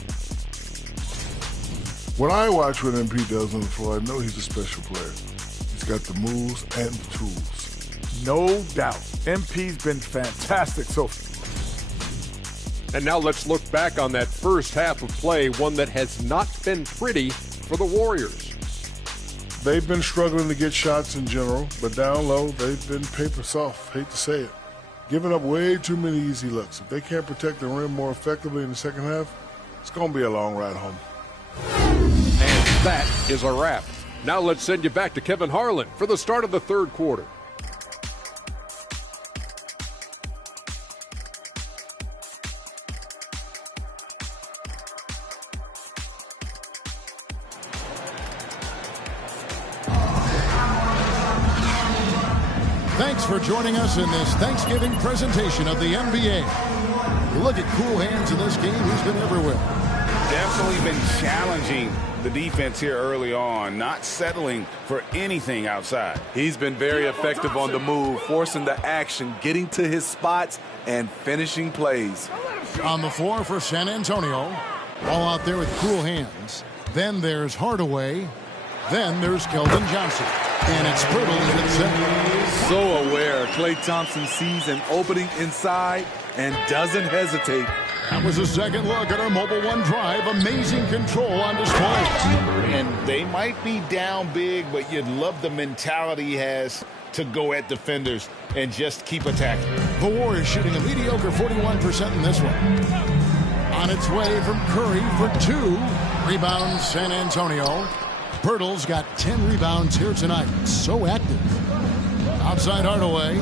When I watch what MP does on the floor, I know he's a special player. He's got the moves and the tools. No doubt. MP's been fantastic so far. And now let's look back on that first half of play, one that has not been pretty for the Warriors. They've been struggling to get shots in general, but down low, they've been paper soft. Hate to say it. Giving up way too many easy looks. If they can't protect the rim more effectively in the second half, it's going to be a long ride home. And that is a wrap. Now let's send you back to Kevin Harlan for the start of the third quarter. Thanks for joining us in this Thanksgiving presentation of the NBA. You look at Cool Hands in this game, he's been everywhere. Definitely been challenging the defense here early on, not settling for anything outside. He's been very effective on the move, forcing the action, getting to his spots, and finishing plays. On the floor for San Antonio, all out there with Cool Hands. Then there's Hardaway. Then there's Keldon Johnson. And it's Pirtles at center. So aware. Klay Thompson sees an opening inside and doesn't hesitate. That was a second look at our Mobile One drive. Amazing control on display. And they might be down big, but you'd love the mentality he has to go at defenders and just keep attacking. The Warriors shooting a mediocre 41% in this one. On its way from Curry for 2. Rebounds San Antonio. Pirtles got 10 rebounds here tonight. So active. Outside Hardaway.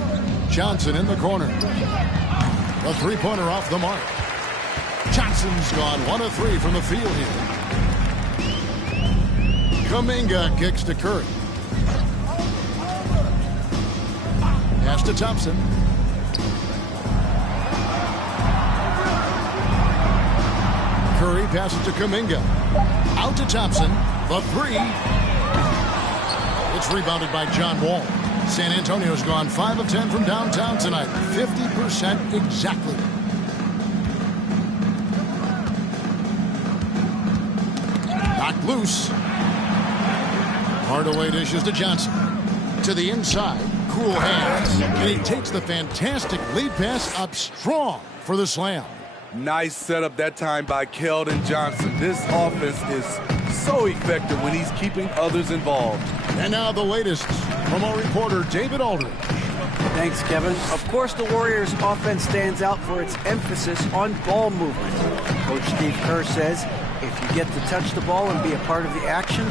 Johnson in the corner. A three-pointer off the mark. Johnson's gone 1 of 3 from the field here. Kuminga kicks to Curry. Pass to Thompson. Curry passes to Kuminga. Out to Thompson. The 3. It's rebounded by John Wall. San Antonio's gone 5 of 10 from downtown tonight. 50% exactly. Knocked loose. Hardaway dishes to Johnson. To the inside. Cool hands. And he takes the fantastic lead pass up strong for the slam. Nice setup that time by Keldon Johnson. This offense is so effective when he's keeping others involved. And now the latest from our reporter, David Aldridge. Thanks, Kevin. Of course, the Warriors' offense stands out for its emphasis on ball movement. Coach Steve Kerr says if you get to touch the ball and be a part of the action,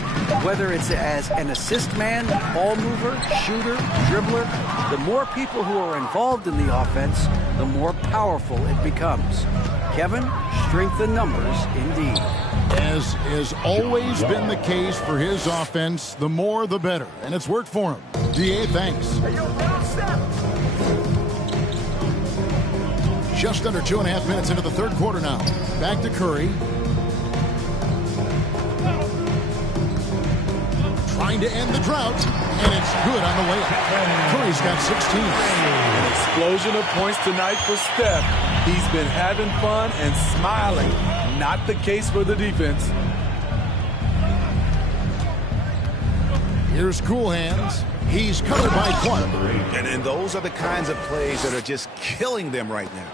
whether it's as an assist man, ball mover, shooter, dribbler, the more people who are involved in the offense, the more powerful it becomes. Kevin, strength in numbers indeed. As has always been the case for his offense, the more the better. And it's worked for him. DA, thanks. Just under 2.5 minutes into the third quarter now. Back to Curry. Trying to end the drought. And it's good on the way up. Curry's got 16. An explosion of points tonight for Steph. He's been having fun and smiling. Not the case for the defense. Here's Cool Hands. He's covered by Clark. And those are the kinds of plays that are just killing them right now.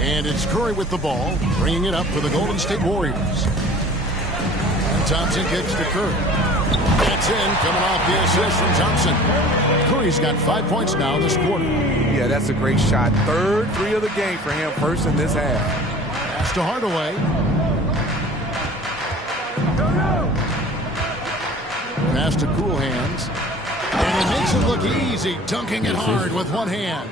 And it's Curry with the ball, bringing it up for the Golden State Warriors. And Thompson kicks to Curry. That's in, coming off the assist from Thompson. Curry's got 5 points now this quarter. Yeah, that's a great shot. Third 3 of the game for him, first in this half. Pass to Hardaway. Pass to Cool Hands. And he makes it look easy, dunking it hard with one hand.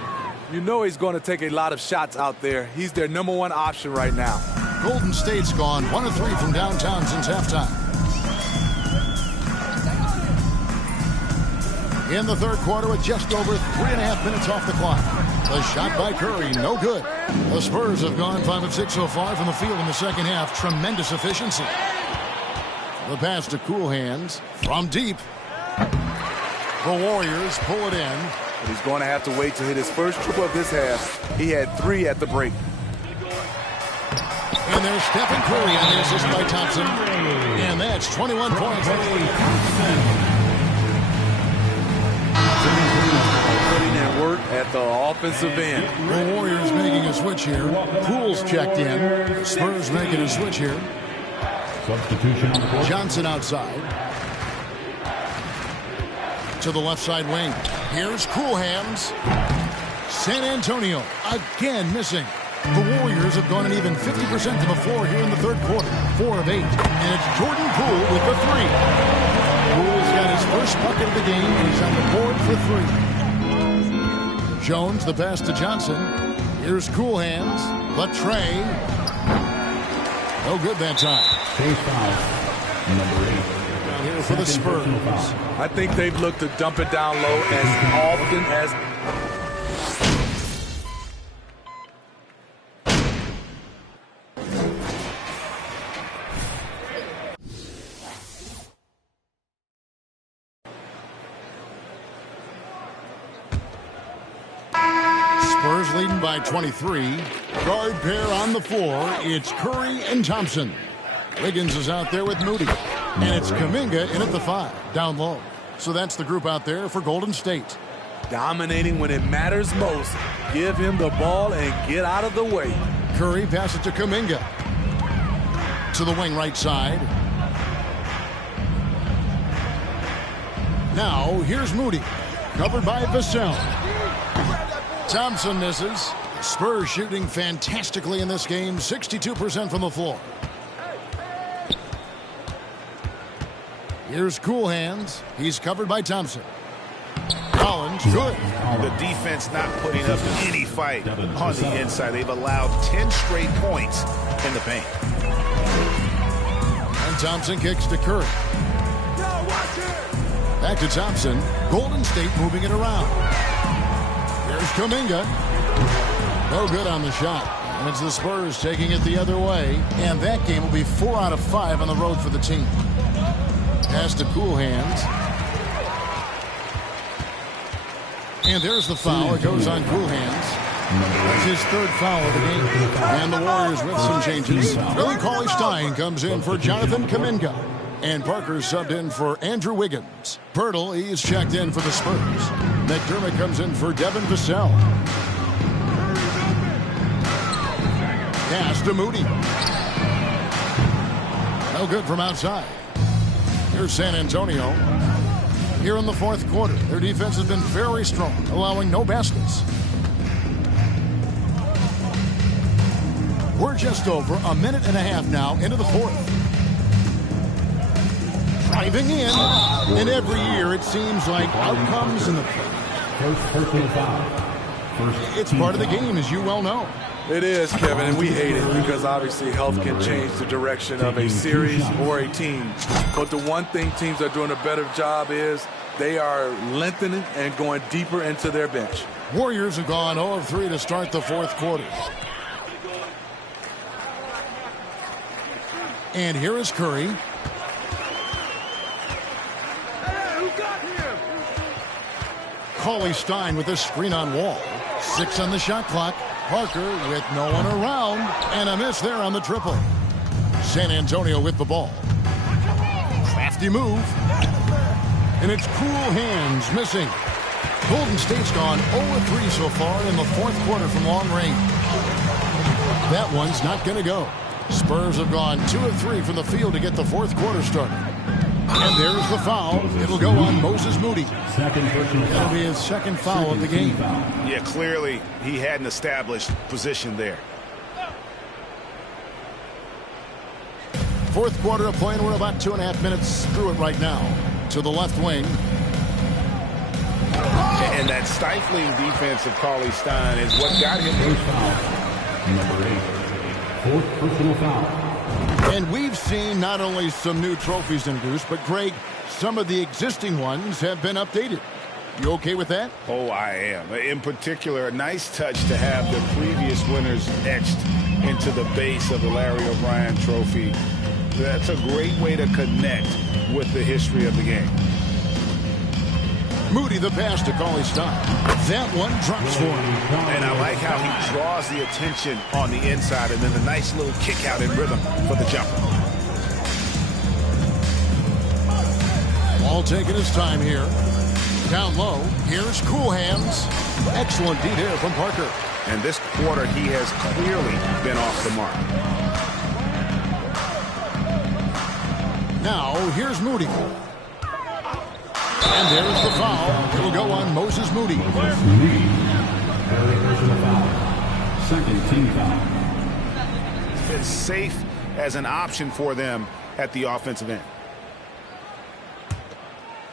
You know he's going to take a lot of shots out there. He's their number 1 option right now. Golden State's gone 1 of 3 from downtown since halftime. In the third quarter with just over 3.5 minutes off the clock. The shot by Curry, no good. The Spurs have gone 5 of 6 so far from the field in the second half. Tremendous efficiency. The pass to Cool Hands from deep. The Warriors pull it in. but he's going to have to wait to hit his first triple of this half. He had 3 at the break. And there's Stephen Curry on the assist by Thompson. And that's 21 points. Putting in work at the offensive end. The Warriors making a switch here. Poole's checked in. The Spurs making a switch here. Substitution on the court. Johnson outside. To the left side wing. Here's Coolhams. San Antonio again missing. The Warriors have gone an even 50% from the floor here in the third quarter. 4 of 8. And it's Jordan Poole with the 3. Poole's got his first bucket of the game, and he's on the board for 3. Jones, the pass to Johnson. Here's Coolhams. Latre. No good that time. Chase foul. Number 8. Down here for the Spurs. I think they've looked to dump it down low as often as... Spurs leading by 23. Guard pair on the floor. It's Curry and Thompson. Wiggins is out there with Moody. And it's Kuminga in at the 5, down low. So that's the group out there for Golden State. Dominating when it matters most. Give him the ball and get out of the way. Curry passes to Kuminga. To the wing right side. Now, here's Moody. Covered by Vassell. Thompson misses. Spurs shooting fantastically in this game. 62% from the floor. Here's Coolhams. He's covered by Thompson. Collins, good. The defense not putting up any fight on the inside. They've allowed 10 straight points in the paint. And Thompson kicks to Curry. Back to Thompson. Golden State moving it around. Here's Kuminga. No good on the shot. And it's the Spurs taking it the other way. And that game will be 4 out of 5 on the road for the team. Pass to Coolhams. And there's the foul. It goes on Coolhams. That's his 3rd foul of the game. And the Warriors with some changes. Billy Cauley-Stein comes in for Jonathan Kuminga. And Parker subbed in for Andrew Wiggins. Pirtle, he's checked in for the Spurs. McDermott comes in for Devin Vassell. Pass to Moody. No good from outside. Here's San Antonio. Here in the 4th quarter, their defense has been very strong, allowing no baskets. We're just over a minute and a half now into the 4th. Driving in, and every year it seems like outcomes in the First personal foul. It's part of the game, as you well know. It is, Kevin, and we hate it because obviously health can change the direction of a series or a team. But the one thing teams are doing a better job is they are lengthening and going deeper into their bench. Warriors have gone 0 of 3 to start the 4th quarter. And here is Curry. Cauley-Stein with a screen on Wall. 6 on the shot clock. Parker with no one around. And a miss there on the triple. San Antonio with the ball. Crafty move. And it's Coolhams missing. Golden State's gone 0-3 so far in the 4th quarter from long range. That one's not going to go. Spurs have gone 2 of 3 from the field to get the 4th quarter started. And there's the foul. It'll go on Moses Moody. That'll be his 2nd foul of the game. Yeah, clearly he had an established position there. 4th quarter of play, and we're about 2.5 minutes through it right now. To the left wing. And that stifling defense of Cauley-Stein is what got him. Number 8. 4th personal foul. And we've seen not only some new trophies introduced, but Greg, some of the existing ones have been updated. You okay with that? Oh, I am. In particular, a nice touch to have the previous winners etched into the base of the Larry O'Brien trophy. That's a great way to connect with the history of the game. Moody the pass to call his time. That one drops for him. And I like how he draws the attention on the inside and then the nice little kick out in rhythm for the jumper. All taking his time here. Down low, here's Cool Hands. Excellent D there from Parker. And this quarter, he has clearly been off the mark. Now, here's Moody. And there's the foul. It'll go on Moses Moody. Second team foul. It's safe as an option for them at the offensive end.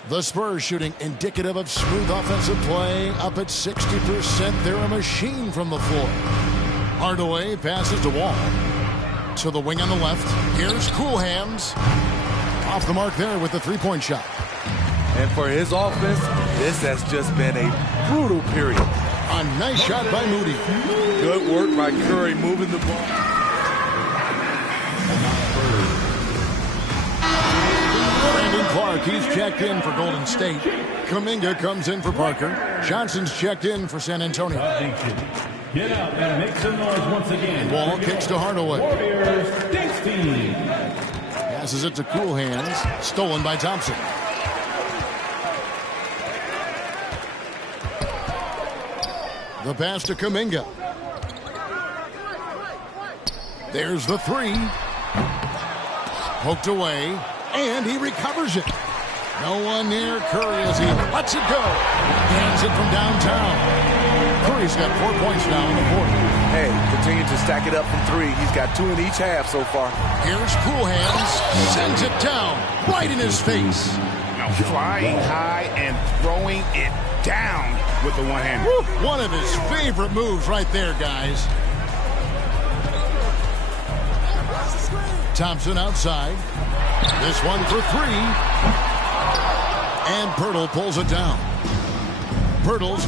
The Spurs shooting indicative of smooth offensive play, up at 60%. They're a machine from the floor. Hardaway passes to Wall. To the wing on the left. Here's Cool Hands. Off the mark there with the three-point shot. And for his offense, this has just been a brutal period. A nice shot by Moody. Good work by Curry moving the ball. Clark, he's checked in for Golden State. Kuminga comes in for Parker. Johnson's checked in for San Antonio. Get out and make some noise once again. Ball kicks to Hardaway. Warriors 16. Passes it to Cool Hands. Stolen by Thompson. The pass to Kuminga. There's the three. Poked away. And he recovers it. No one near Curry as he lets it go. Hands it from downtown. Curry's got 4 points now in the fourth. Hey, continue to stack it up from three. He's got 2 in each half so far. Here's Cool Hands. Sends it down. Right in his face. Now flying high and throwing it down with the one-hander. One of his favorite moves right there, guys. Thompson outside. This one for three. And Pirtle pulls it down. Pirtle's.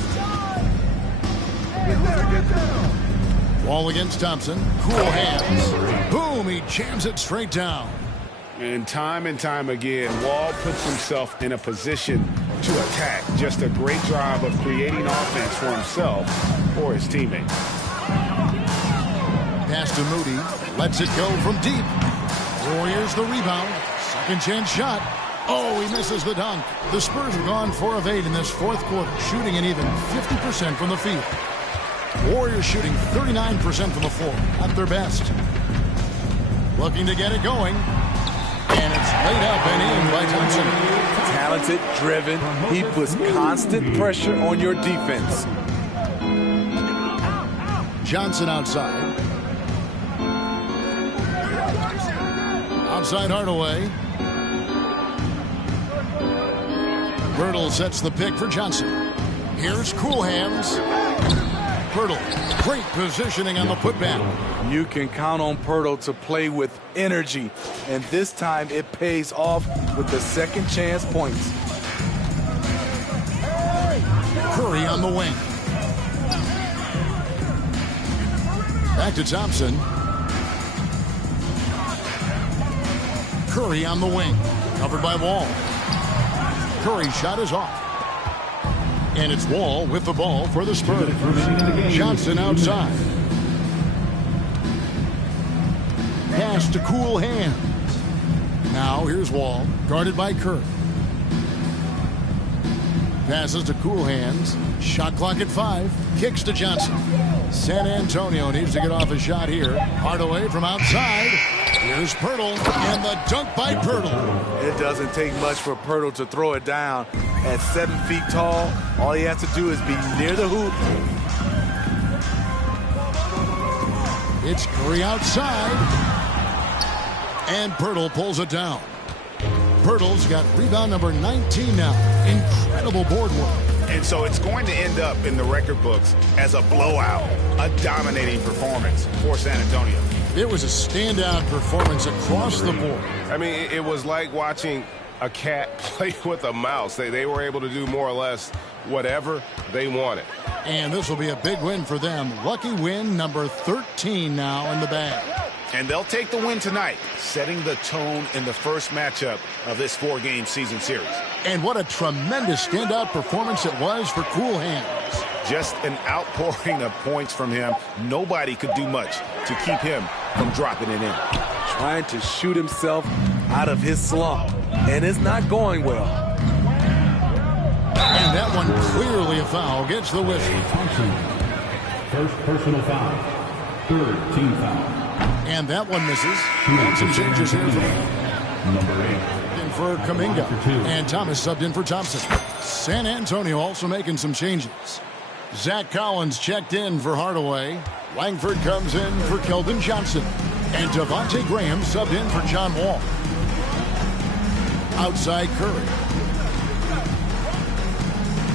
Wall against Thompson. Cool Hands. Boom, he jams it straight down. And time again, Wall puts himself in a position to attack. Just a great job of creating offense for himself or his teammates. Pass to Moody. Lets it go from deep. Warriors the rebound. Second chance shot. Oh, he misses the dunk. The Spurs have gone 4 of 8 in this fourth quarter, shooting an even 50% from the field. Warriors shooting 39% from the floor, at their best. Looking to get it going. And it's laid up and in by Thompson. Talented, driven. He puts constant pressure on your defense. Johnson outside. Outside Hardaway. Pirtle sets the pick for Johnson. Here's Cool Hands. Pirtle, great positioning on the putback. You can count on Pirtle to play with energy, and this time it pays off with the second chance points. Curry on the wing. Back to Thompson. Curry on the wing. Covered by Wall. Curry's shot is off. And it's Wall with the ball for the Spurs. Johnson outside. Pass to Cool Hands. Now here's Wall, guarded by Curry. Passes to Cool Hands. Shot clock at 5. Kicks to Johnson. San Antonio needs to get off a shot here. Hardaway from outside. Here's Pirtle, and the dunk by Pirtle. It doesn't take much for Pirtle to throw it down. At 7 feet tall, all he has to do is be near the hoop. It's Curry outside. And Pirtle pulls it down. Pirtle's got rebound number 19 now. Incredible board work. And so it's going to end up in the record books as a blowout, a dominating performance for San Antonio. It was a standout performance across the board. I mean, it was like watching a cat play with a mouse. They were able to do more or less whatever they wanted. And this will be a big win for them. Lucky win number 13 now in the bag. And they'll take the win tonight, setting the tone in the first matchup of this 4-game season series. And what a tremendous standout performance it was for Cool Hands. Just an outpouring of points from him. Nobody could do much to keep him from dropping it in. Trying to shoot himself out of his slump, and it's not going well. And that one clearly a foul against the whistle. First personal foul. Third team foul. And that one misses. And some changes here for number 8. In for Kuminga. And Thomas subbed in for Thompson. San Antonio also making some changes. Zach Collins checked in for Hardaway. Langford comes in for Keldon Johnson. And Devontae Graham subbed in for John Wall. Outside Curry.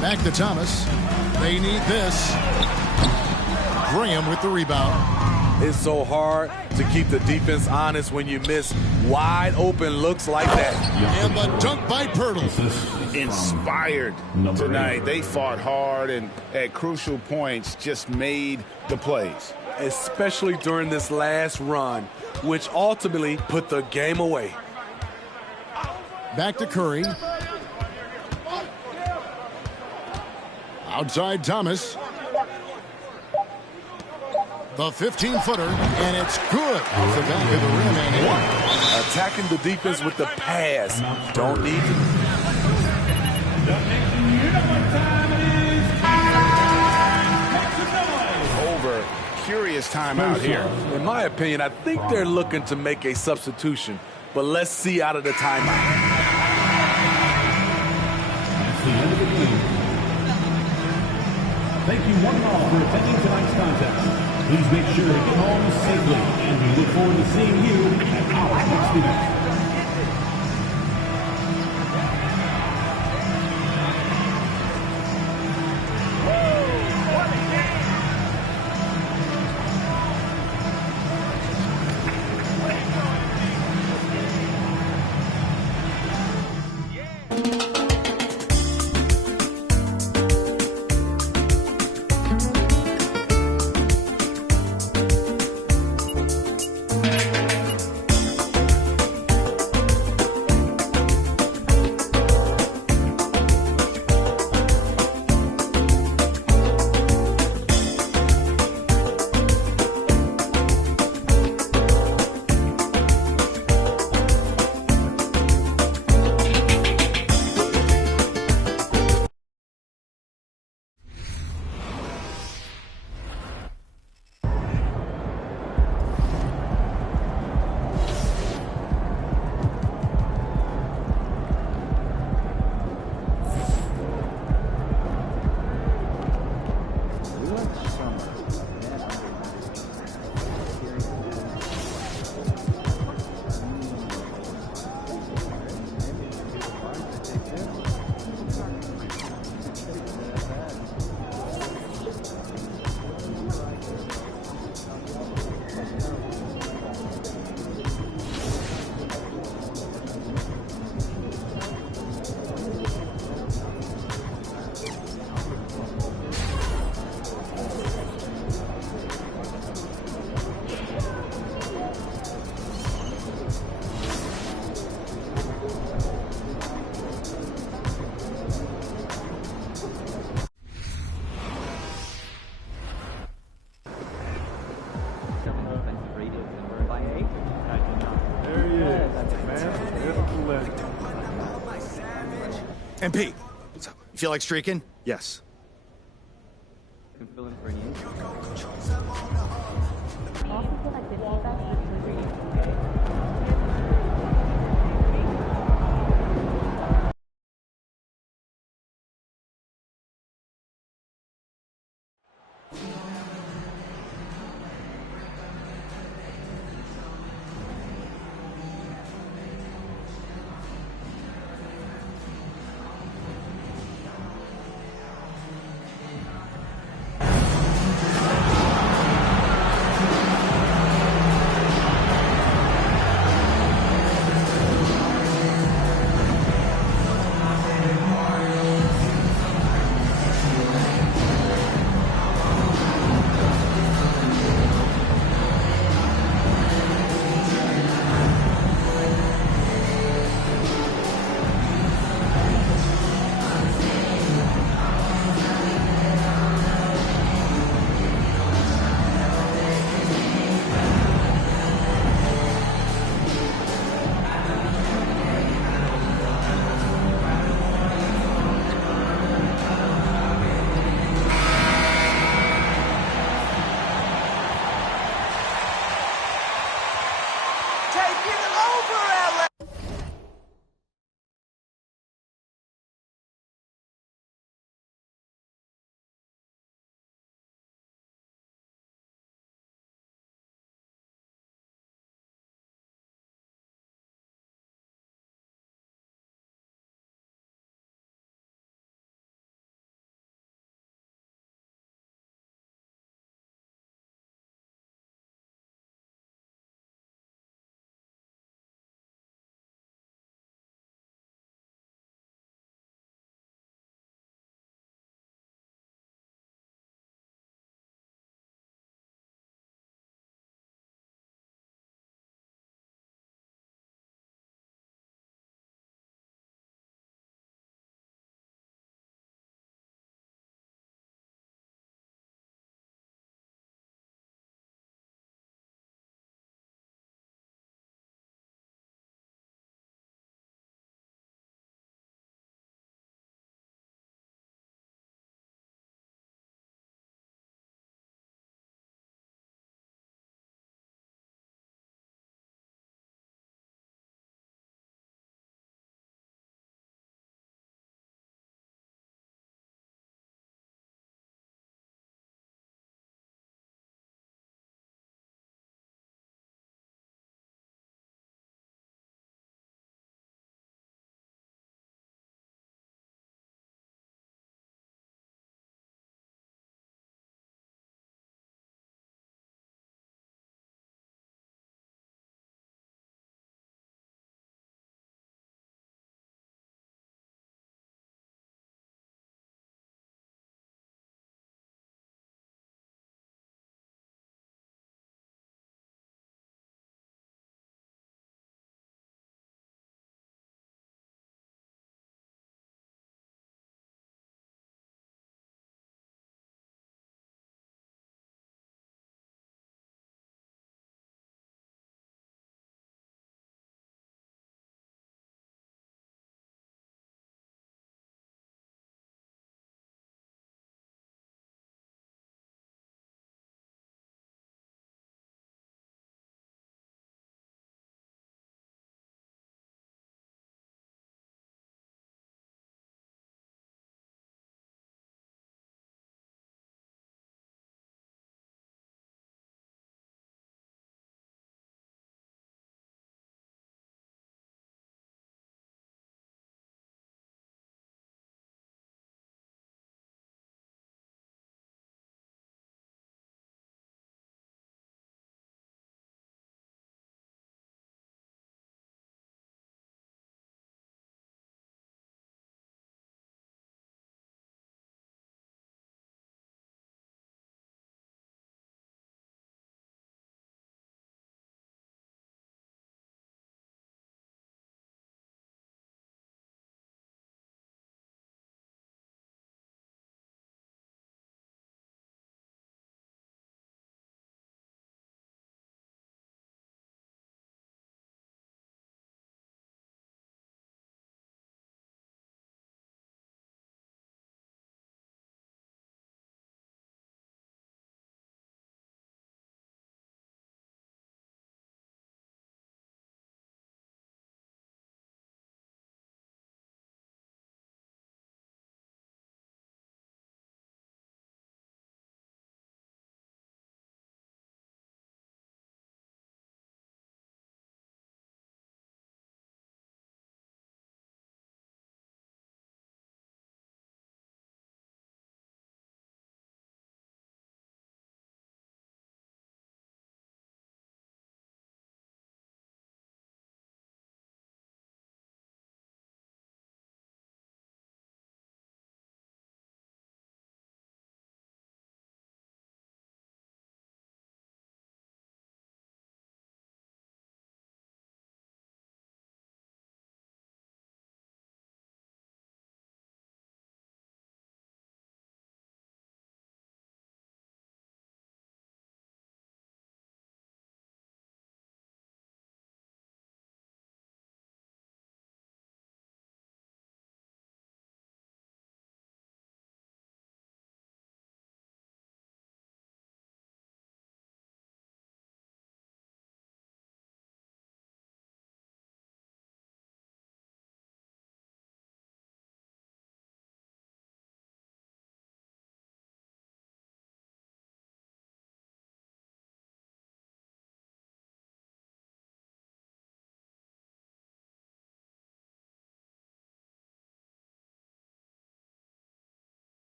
Back to Thomas. They need this. Graham with the rebound. It's so hard to keep the defense honest when you miss wide open looks like that. And the dunk by Pirtle. Inspired tonight. They fought hard and at crucial points just made the plays. Especially during this last run, which ultimately put the game away. Back to Curry. Outside Thomas. The 15-footer, and it's good off the back of the rim and in. Attacking the defense with the pass. Don't need to. Over. Curious timeout here. In my opinion, I think they're looking to make a substitution, but let's see out of the timeout. That's the end of the game. Thank you one and all for attending tonight's contest. Please make sure to get home safely, and we look forward to seeing you at our next event. MP, you feel like streaking? Yes. Can fill in for any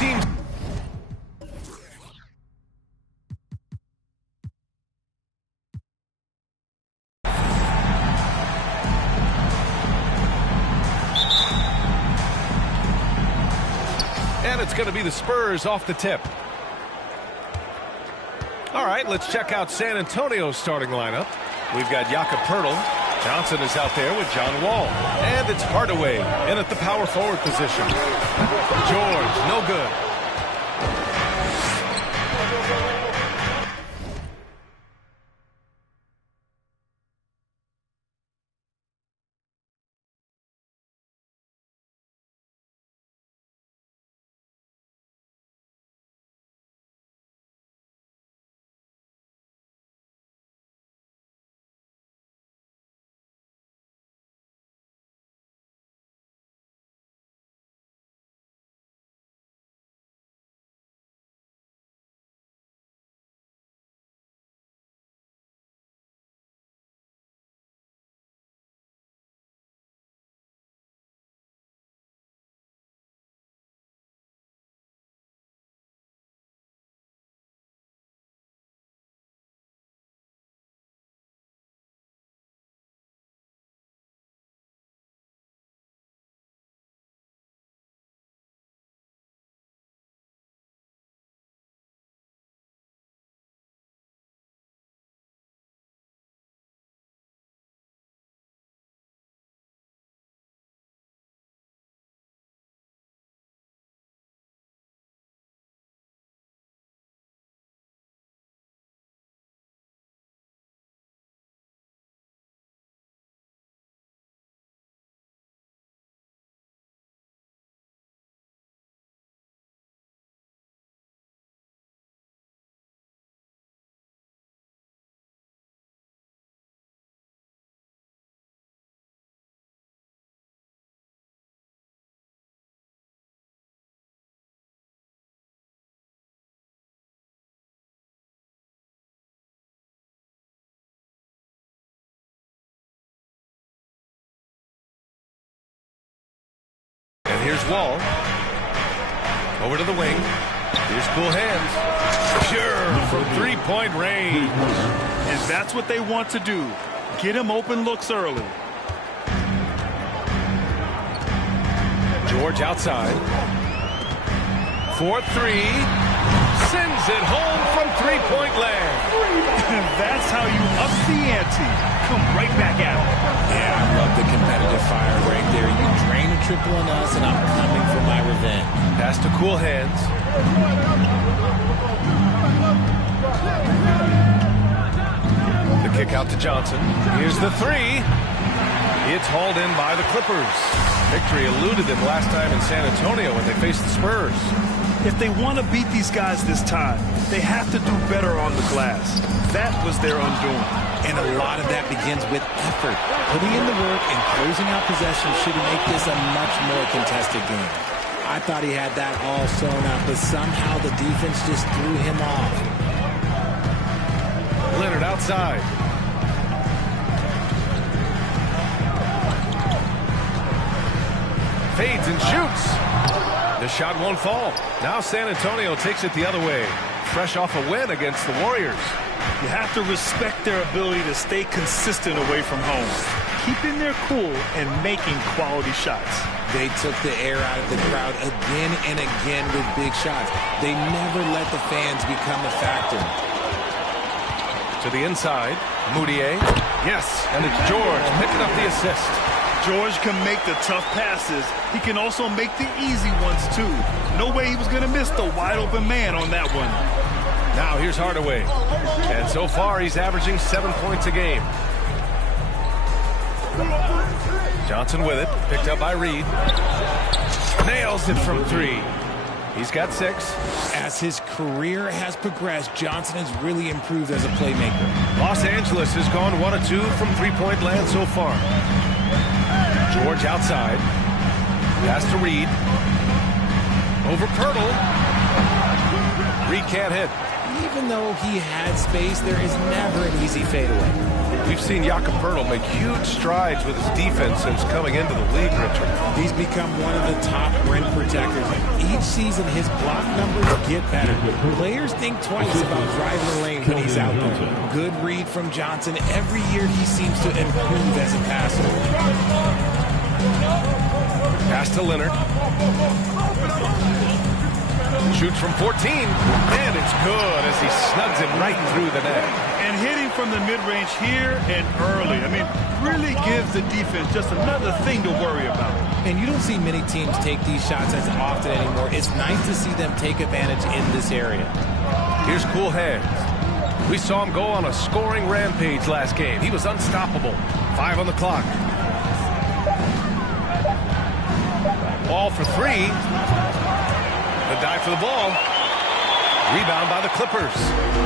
seems... And it's going to be the Spurs off the tip. All right, let's check out San Antonio's starting lineup. We've got Jakob Poeltl. Johnson is out there with John Wall. And it's Hardaway in at the power forward position. George, no good. And here's Wall. Over to the wing. Here's cool hands. Pure from three-point range. And that's what they want to do. Get him open looks early. George outside. 4-3. Sends it home from three-point land. That's how you up the ante. Come right back at him. Yeah, I love the competitive fire right there. You drain a triple on us, and I'm coming for my revenge. Pass to cool hands. The kick out to Johnson. Here's the three. It's hauled in by the Clippers. Victory eluded them last time in San Antonio when they faced the Spurs. If they want to beat these guys this time, they have to do better on the glass. That was their undoing. And a lot of that begins with effort. Putting in the work and closing out possessions should make this a much more contested game. I thought he had that all sewn up, but somehow the defense just threw him off. Leonard outside. Fades and shoots. The shot won't fall. Now San Antonio takes it the other way. Fresh off a win against the Warriors. You have to respect their ability to stay consistent away from home. Keeping their cool and making quality shots. They took the air out of the crowd again and again with big shots. They never let the fans become a factor. To the inside, Moutier. Yes, and it's George picking up the assist. George can make the tough passes. He can also make the easy ones, too. No way he was going to miss the wide-open man on that one. Now here's Hardaway. And so far, he's averaging 7 points a game. Johnson with it. Picked up by Reed. Nails it from three. He's got 6. As his career has progressed, Johnson has really improved as a playmaker. Los Angeles has gone 1 of 2 from three-point land so far. George outside. Pass to Reed. Over Poeltl. Reed can't hit. Even though he had space, there is never an easy fadeaway. We've seen Jakob Poeltl make huge strides with his defense since coming into the league, Richard. He's become one of the top rim protectors. Each season, his block numbers get better. Players think twice about driving the lane when he's out there. Good read from Johnson. Every year, he seems to improve as a passer. Pass to Leonard. Shoots from 14, and it's good as he snugs it right through the net. And hitting from the mid-range here and early, I mean, really gives the defense just another thing to worry about. And you don't see many teams take these shots as often anymore. It's nice to see them take advantage in this area. Here's Cool Hands. We saw him go on a scoring rampage last game. He was unstoppable. 5 on the clock. Ball for 3. The dive for the ball. Rebound by the Clippers.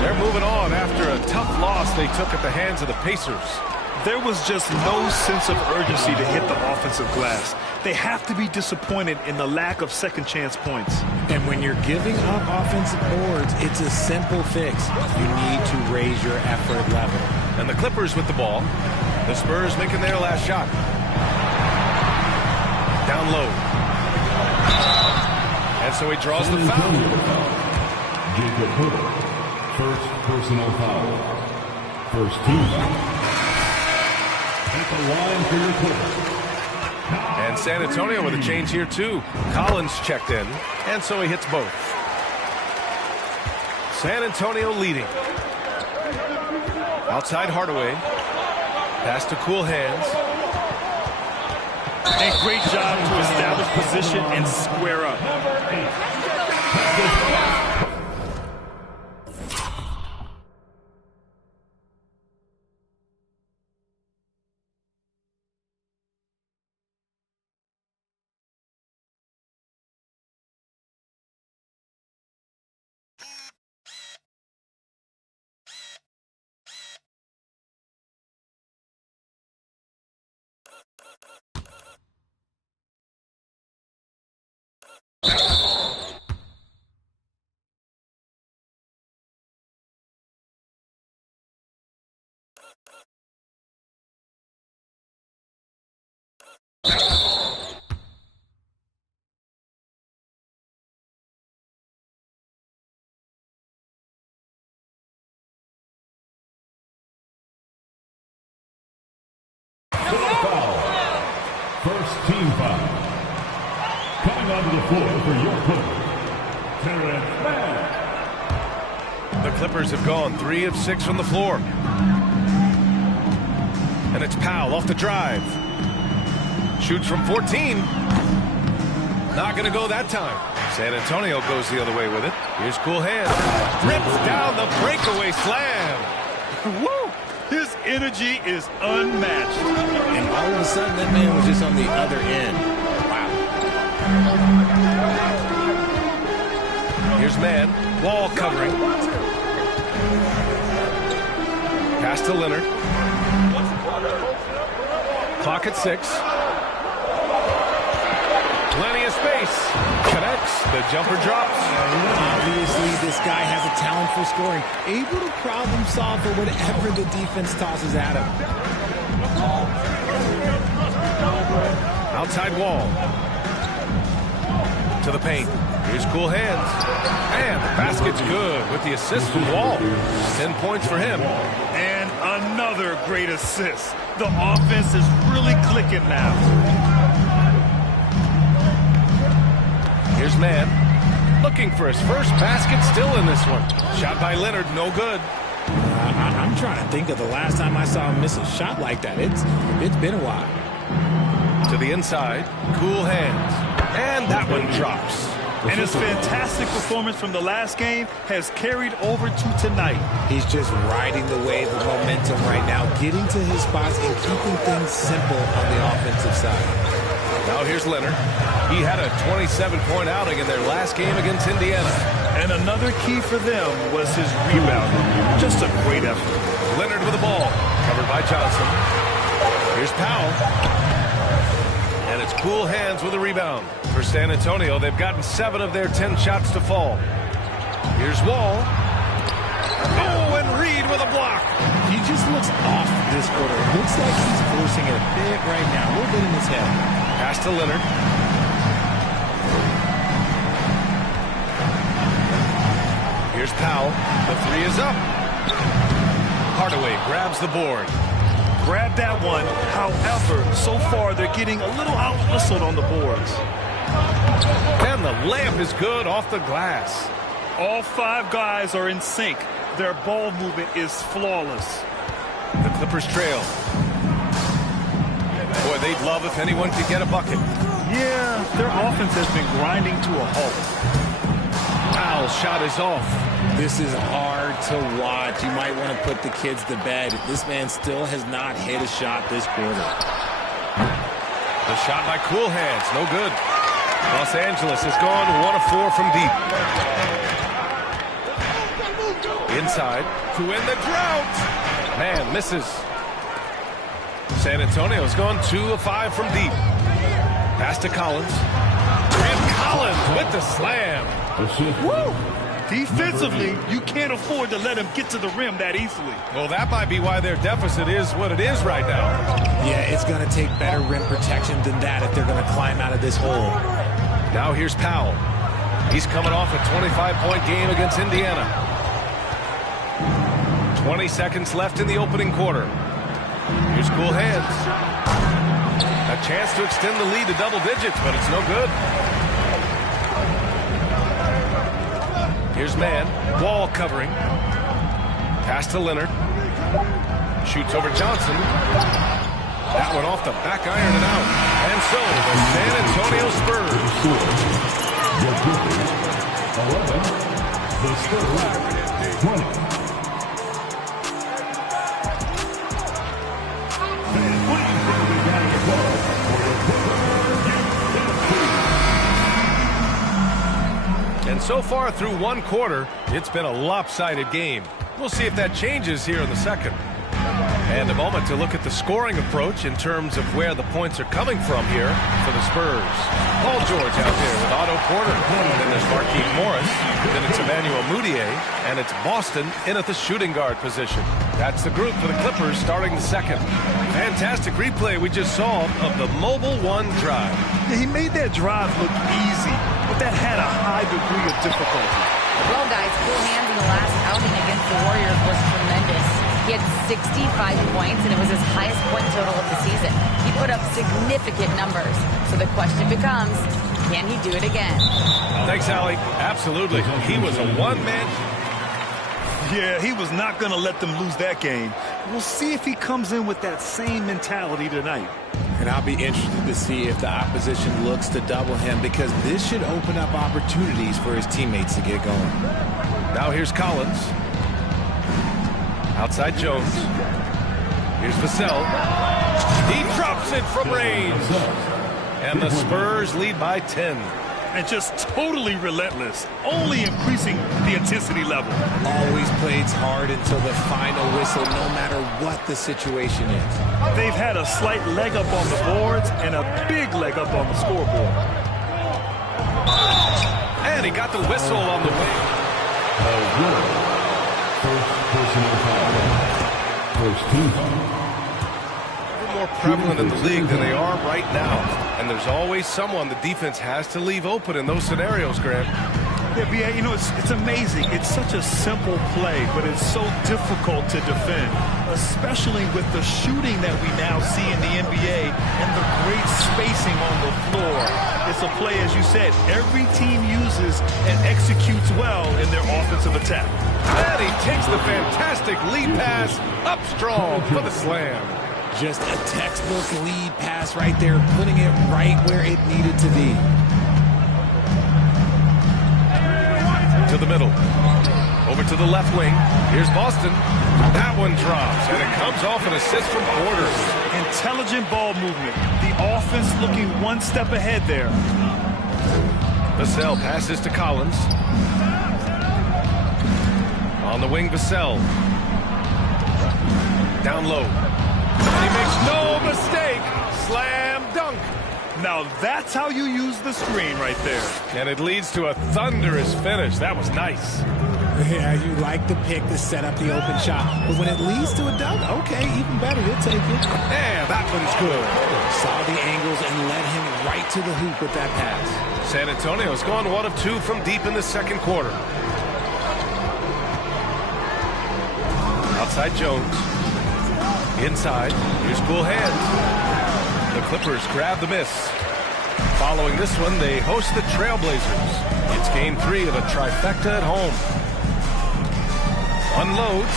They're moving on after a tough loss they took at the hands of the Pacers. There was just no sense of urgency to hit the offensive glass. They have to be disappointed in the lack of second chance points. And when you're giving up offensive boards, it's a simple fix. You need to raise your effort level. And the Clippers with the ball. The Spurs making their last shot. Down low. And so he draws the foul. Jakob Poeltl, first personal foul. First team foul. At the line for your Clippers. And San Antonio with a change here too. Collins checked in, and so he hits both. San Antonio leading. Outside Hardaway. Pass to Cool Hands. A great job to establish position and square up. First team foul. Coming onto the floor for your Clippers, Terrence Mann. The Clippers have gone 3 of 6 from the floor. And it's Powell off the drive. Shoots from 14. Not going to go that time. San Antonio goes the other way with it. Here's Cool Hands. Rips down the breakaway slam. Woo! His energy is unmatched. And all of a sudden, that man was just on the other end. Wow. Here's Mann. Wall covering. Pass to Leonard. Clock at 6. Plenty of space. Connects. The jumper drops. Obviously, this guy has a talent for scoring. Able to problem solve for whatever the defense tosses at him. Outside Wall. To the paint. Here's Cool Hands. And the basket's good with the assist from Wall. 10 points for him. And another great assist. The offense is really clicking now. Here's Mann. Looking for his first basket, still in this one. Shot by Leonard, no good. I'm trying to think of the last time I saw him miss a shot like that. It's been a while. To the inside, Cool Hands. And that one drops. And his fantastic performance from the last game has carried over to tonight. He's just riding the wave of momentum right now, getting to his spots and keeping things simple on the offensive side. Now here's Leonard. He had a 27-point outing in their last game against Indiana. And another key for them was his rebound. Just a great effort. Leonard with the ball. Covered by Johnson. Here's Powell. And it's Cool Hands with a rebound. For San Antonio, they've gotten 7 of their 10 shots to fall. Here's Wall. Oh, and Reed with a block. He just looks off this quarter. It looks like he's forcing it a bit right now. A little bit in his head. Pass to Leonard. Here's Powell. The three is up. Hardaway grabs the board. Grab that one. However, so far they're getting a little out-hustled on the boards. And the layup is good off the glass. All 5 guys are in sync. Their ball movement is flawless. The Clippers trail. Boy, they'd love if anyone could get a bucket. Yeah, their offense has been grinding to a halt. Powell's shot is off. This is hard to watch. You might want to put the kids to bed. This man still has not hit a shot this quarter. The shot by Cool Hands, no good. Los Angeles has gone 1 of 4 from deep. Inside to win the drought. Man, misses. San Antonio's gone 2 of 5 from deep. Pass to Collins. And Collins with the slam. Woo! Defensively, you can't afford to let him get to the rim that easily. Well, that might be why their deficit is what it is right now. Yeah, it's going to take better rim protection than that if they're going to climb out of this hole. Now here's Powell. He's coming off a 25-point game against Indiana. 20 seconds left in the opening quarter. Here's Cool Hands. A chance to extend the lead to double digits, but it's no good. Here's Man. Wall covering. Pass to Leonard. Shoots over Johnson. That one off the back iron and out. And so the San Antonio Spurs. The Spurs 20. And so far through one quarter, it's been a lopsided game. We'll see if that changes here in the second. And a moment to look at the scoring approach in terms of where the points are coming from here for the Spurs. Paul George out there with Otto Porter. Then there's Markieff Morris. Then it's Emmanuel Mudiay. And it's Boston in at the shooting guard position. That's the group for the Clippers starting the second. Fantastic replay we just saw of the Mobile One drive. Yeah, he made that drive look easy, but that had a high degree of difficulty. Well, guys, Cool Hands in the last outing against the Warriors was tremendous. He had 65 points, and it was his highest point total of the season. He put up significant numbers. So the question becomes, can he do it again? Thanks, Allie. Absolutely. He was a one-man. Yeah, he was not going to let them lose that game. We'll see if he comes in with that same mentality tonight. And I'll be interested to see if the opposition looks to double him, because this should open up opportunities for his teammates to get going. Now here's Collins. Outside Jones. Here's Vassell. He drops it from range. And the Spurs lead by 10. And just totally relentless, only increasing the intensity level. Always plays hard until the final whistle, no matter what the situation is. They've had a slight leg up on the boards and a big leg up on the scoreboard. And he got the whistle on the way. First personal foul. First team foul. More prevalent in the league than they are right now. And there's always someone the defense has to leave open in those scenarios, Grant. Yeah, B.A., you know, it's amazing. It's such a simple play, but it's so difficult to defend, especially with the shooting that we now see in the NBA and the great spacing on the floor. It's a play, as you said, every team uses and executes well in their offensive attack. And he takes the fantastic lead pass up strong for the slam. Just a textbook lead pass right there, putting it right where it needed to be. To the middle. Over to the left wing. Here's Boston. That one drops, and it comes off an assist from Porter. Intelligent ball movement. The offense looking one step ahead there. Vassell passes to Collins. On the wing, Vassell. Down low. And he makes no mistake. Slam dunk. Now that's how you use the screen right there. And it leads to a thunderous finish. That was nice. Yeah, you like the pick to set up the open shot. But when it leads to a dunk, okay, even better, you'll take it. Yeah, that one's good. Saw the angles and led him right to the hoop with that pass. San Antonio's gone 1 of 2 from deep in the second quarter. Outside Jones. Inside. Here's cool hands. The Clippers grab the miss. Following this one, they host the Trailblazers. It's game 3 of a trifecta at home. Unloads.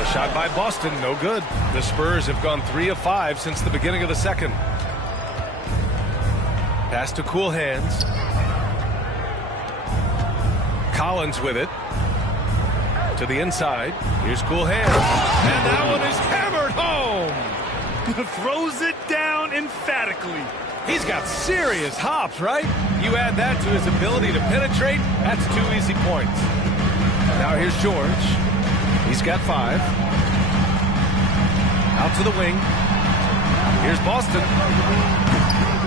A shot by Boston, no good. The Spurs have gone 3 of 5 since the beginning of the second. Pass to cool hands. Collins with it. To the inside. Here's cool hands. And that one is hammered home. Throws it down emphatically. He's got serious hops, right? You add that to his ability to penetrate, that's 2 easy points. Now here's George. He's got 5. Out to the wing. Here's Boston.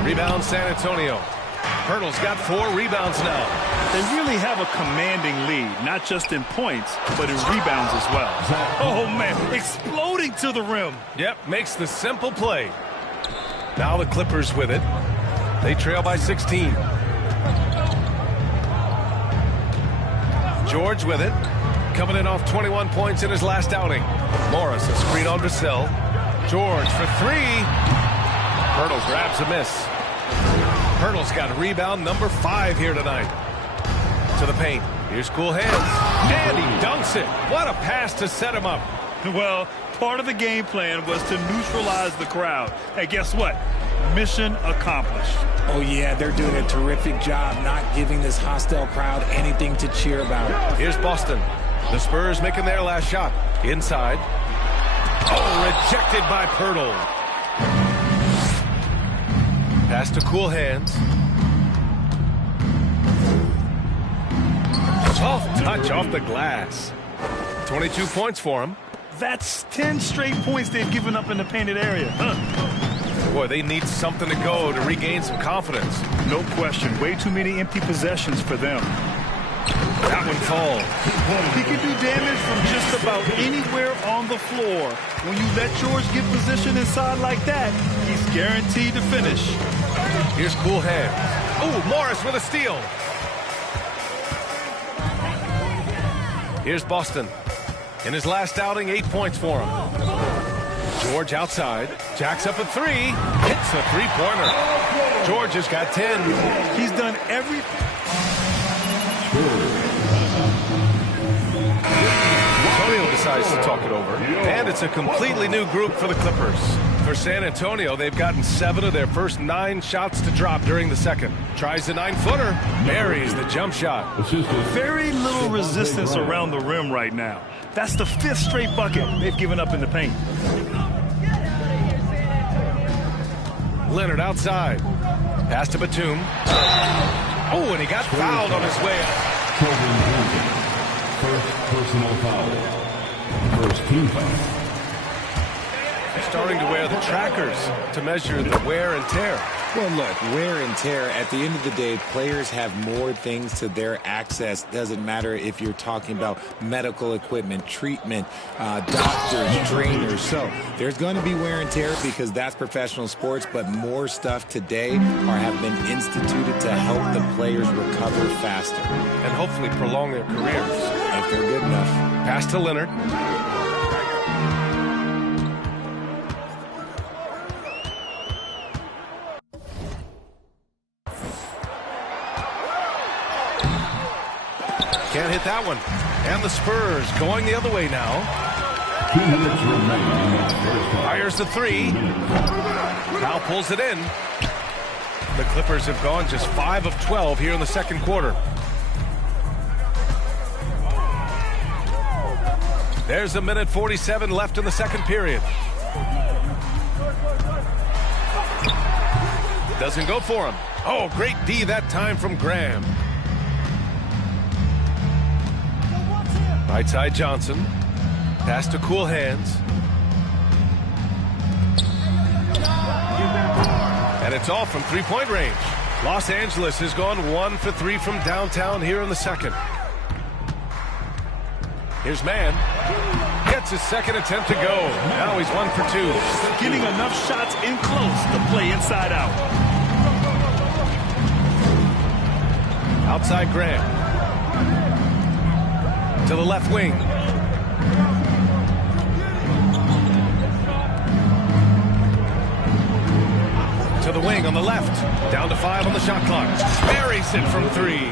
Rebound San Antonio. Hurdle's got 4 rebounds now. They really have a commanding lead, not just in points, but in rebounds as well. Oh, man, exploding to the rim. Yep, makes the simple play. Now the Clippers with it. They trail by 16. George with it. Coming in off 21 points in his last outing. Morris, a screen on Vassell. George for 3. Hurdle grabs a miss. Hurdle's got rebound number 5 here tonight. To the paint. Here's cool hands. And he dunks it. What a pass to set him up. Well, part of the game plan was to neutralize the crowd. Hey, guess what? Mission accomplished. Oh, yeah, they're doing a terrific job not giving this hostile crowd anything to cheer about. Here's Boston. The Spurs making their last shot. Inside. Oh, rejected by Pirtle. Pass to cool hands. Tough touch off the glass. 22 points for him. That's 10 straight points they've given up in the painted area. Boy, they need something to go to regain some confidence. No question. Way too many empty possessions for them. That one falls. He can do damage from just about anywhere on the floor. When you let George get position inside like that, he's guaranteed to finish. Here's cool hands. Oh, Morris with a steal. Here's Boston. In his last outing, 8 points for him. George outside. Jacks up a 3. Hits a 3-pointer. George has got 10. He's done everything. Antonio decides to talk it over. And it's a completely new group for the Clippers. For San Antonio, they've gotten 7 of their first 9 shots to drop during the second. Tries the 9-footer. Buries the jump shot. Very little resistance around the rim right now. That's the 5th straight bucket they've given up in the paint. Leonard outside. Pass to Batum. Oh, and he got fouled on his way out. First personal foul. First team foul. Starting to wear the trackers to measure the wear and tear. Well, look, wear and tear, at the end of the day, players have more things to their access. Doesn't matter if you're talking about medical equipment, treatment, doctors, trainers. So there's going to be wear and tear because that's professional sports, but more stuff today have been instituted to help the players recover faster. And hopefully prolong their careers. If they're good enough. Pass to Leonard. Can't hit that one. And the Spurs going the other way now. 2 minutes remaining in the first half. Fires the 3. Now pulls it in. The Clippers have gone just 5 of 12 here in the second quarter. There's a minute 47 left in the second period. Doesn't go for him. Oh, great D that time from Graham. Right side Johnson. Pass to cool hands. And it's all from three-point range. Los Angeles has gone 1 for 3 from downtown here in the second. Here's Mann. Gets his second attempt to go. Now he's 1 for 2. Getting enough shots in close to play inside out. Outside Graham. To the left wing. To the wing on the left. Down to 5 on the shot clock. Buries it from 3.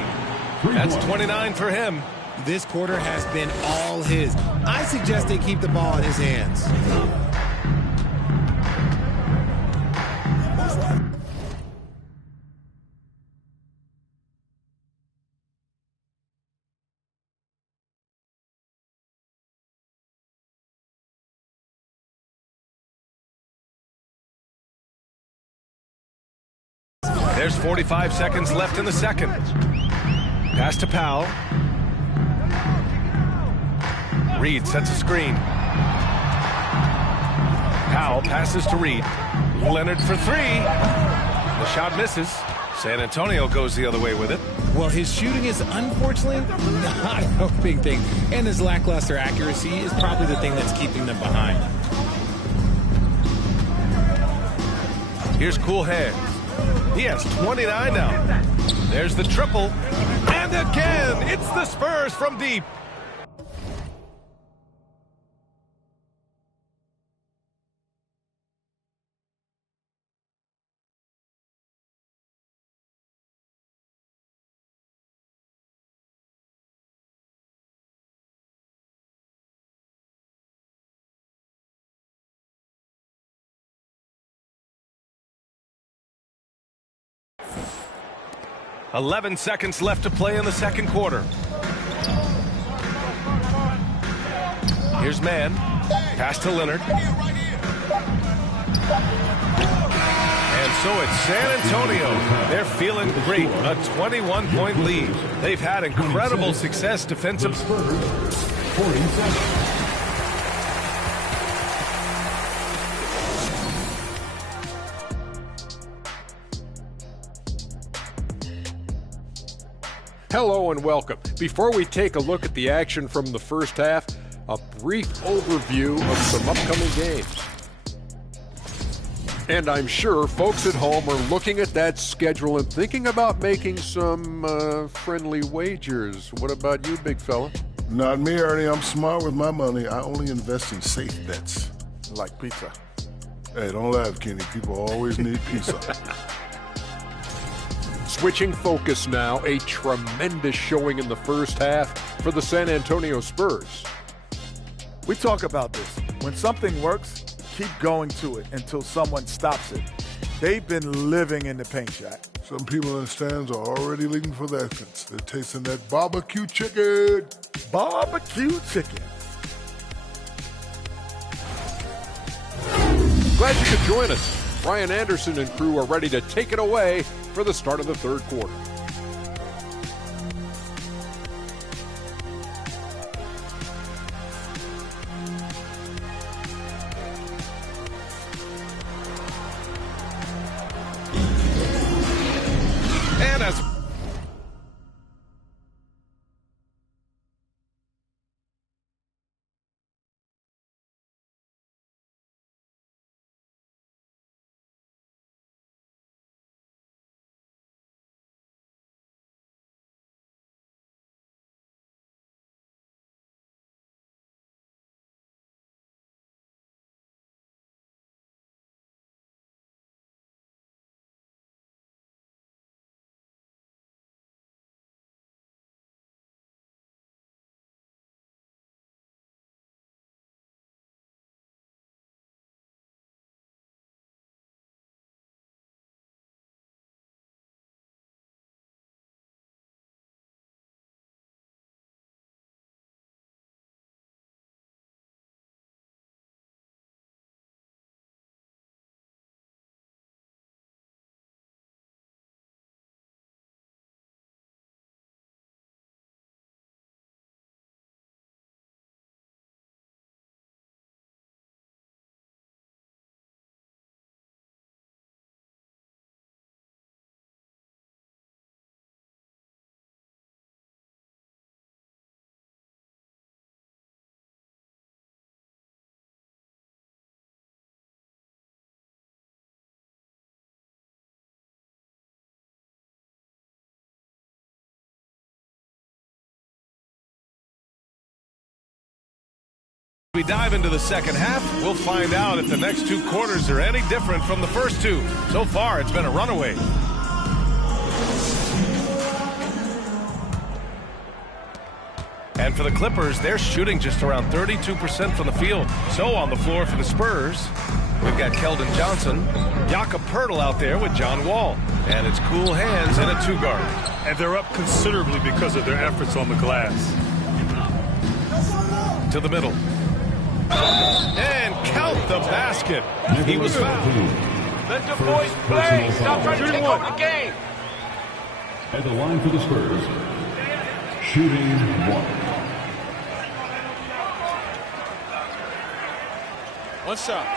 That's 29 for him. This quarter has been all his. I suggest they keep the ball in his hands. There's 45 seconds left in the second. Pass to Powell. Reed sets a screen. Powell passes to Reed. Leonard for 3. The shot misses. San Antonio goes the other way with it. Well, his shooting is unfortunately not a big thing. And his lackluster accuracy is probably the thing that's keeping them behind. Here's Cool Hands. He has 29 now. There's the triple. And again, it's the Spurs from deep. .11 seconds left to play in the second quarter. Here's Mann. Pass to Leonard. And so it's San Antonio. They're feeling great. A 21-point lead. They've had incredible success defensively. 40 seconds. Hello and welcome. Before we take a look at the action from the first half, a brief overview of some upcoming games. And I'm sure folks at home are looking at that schedule and thinking about making some friendly wagers. What about you, big fella? Not me, Ernie. I'm smart with my money. I only invest in safe bets. Like pizza. Hey, don't laugh, Kenny. People always need pizza. Switching focus now, a tremendous showing in the first half for the San Antonio Spurs. We talk about this. When something works, keep going to it until someone stops it. They've been living in the paint shack. Some people in the stands are already leaving for the entrance. They're tasting that barbecue chicken. Barbecue chicken. Glad you could join us. Brian Anderson and crew are ready to take it away for the start of the third quarter. And as We dive into the second half. We'll find out if the next 2 quarters are any different from the first 2. So far, it's been a runaway. And for the Clippers, they're shooting just around 32% from the field. So on the floor for the Spurs, we've got Keldon Johnson, Jakob Poeltl out there with John Wall. And it's cool hands and a 2-guard. And they're up considerably because of their efforts on the glass. To the middle. And count the basket. He was fouled. Let the boys play. Stop trying to take over the game. At the line for the Spurs, shooting 1. One shot.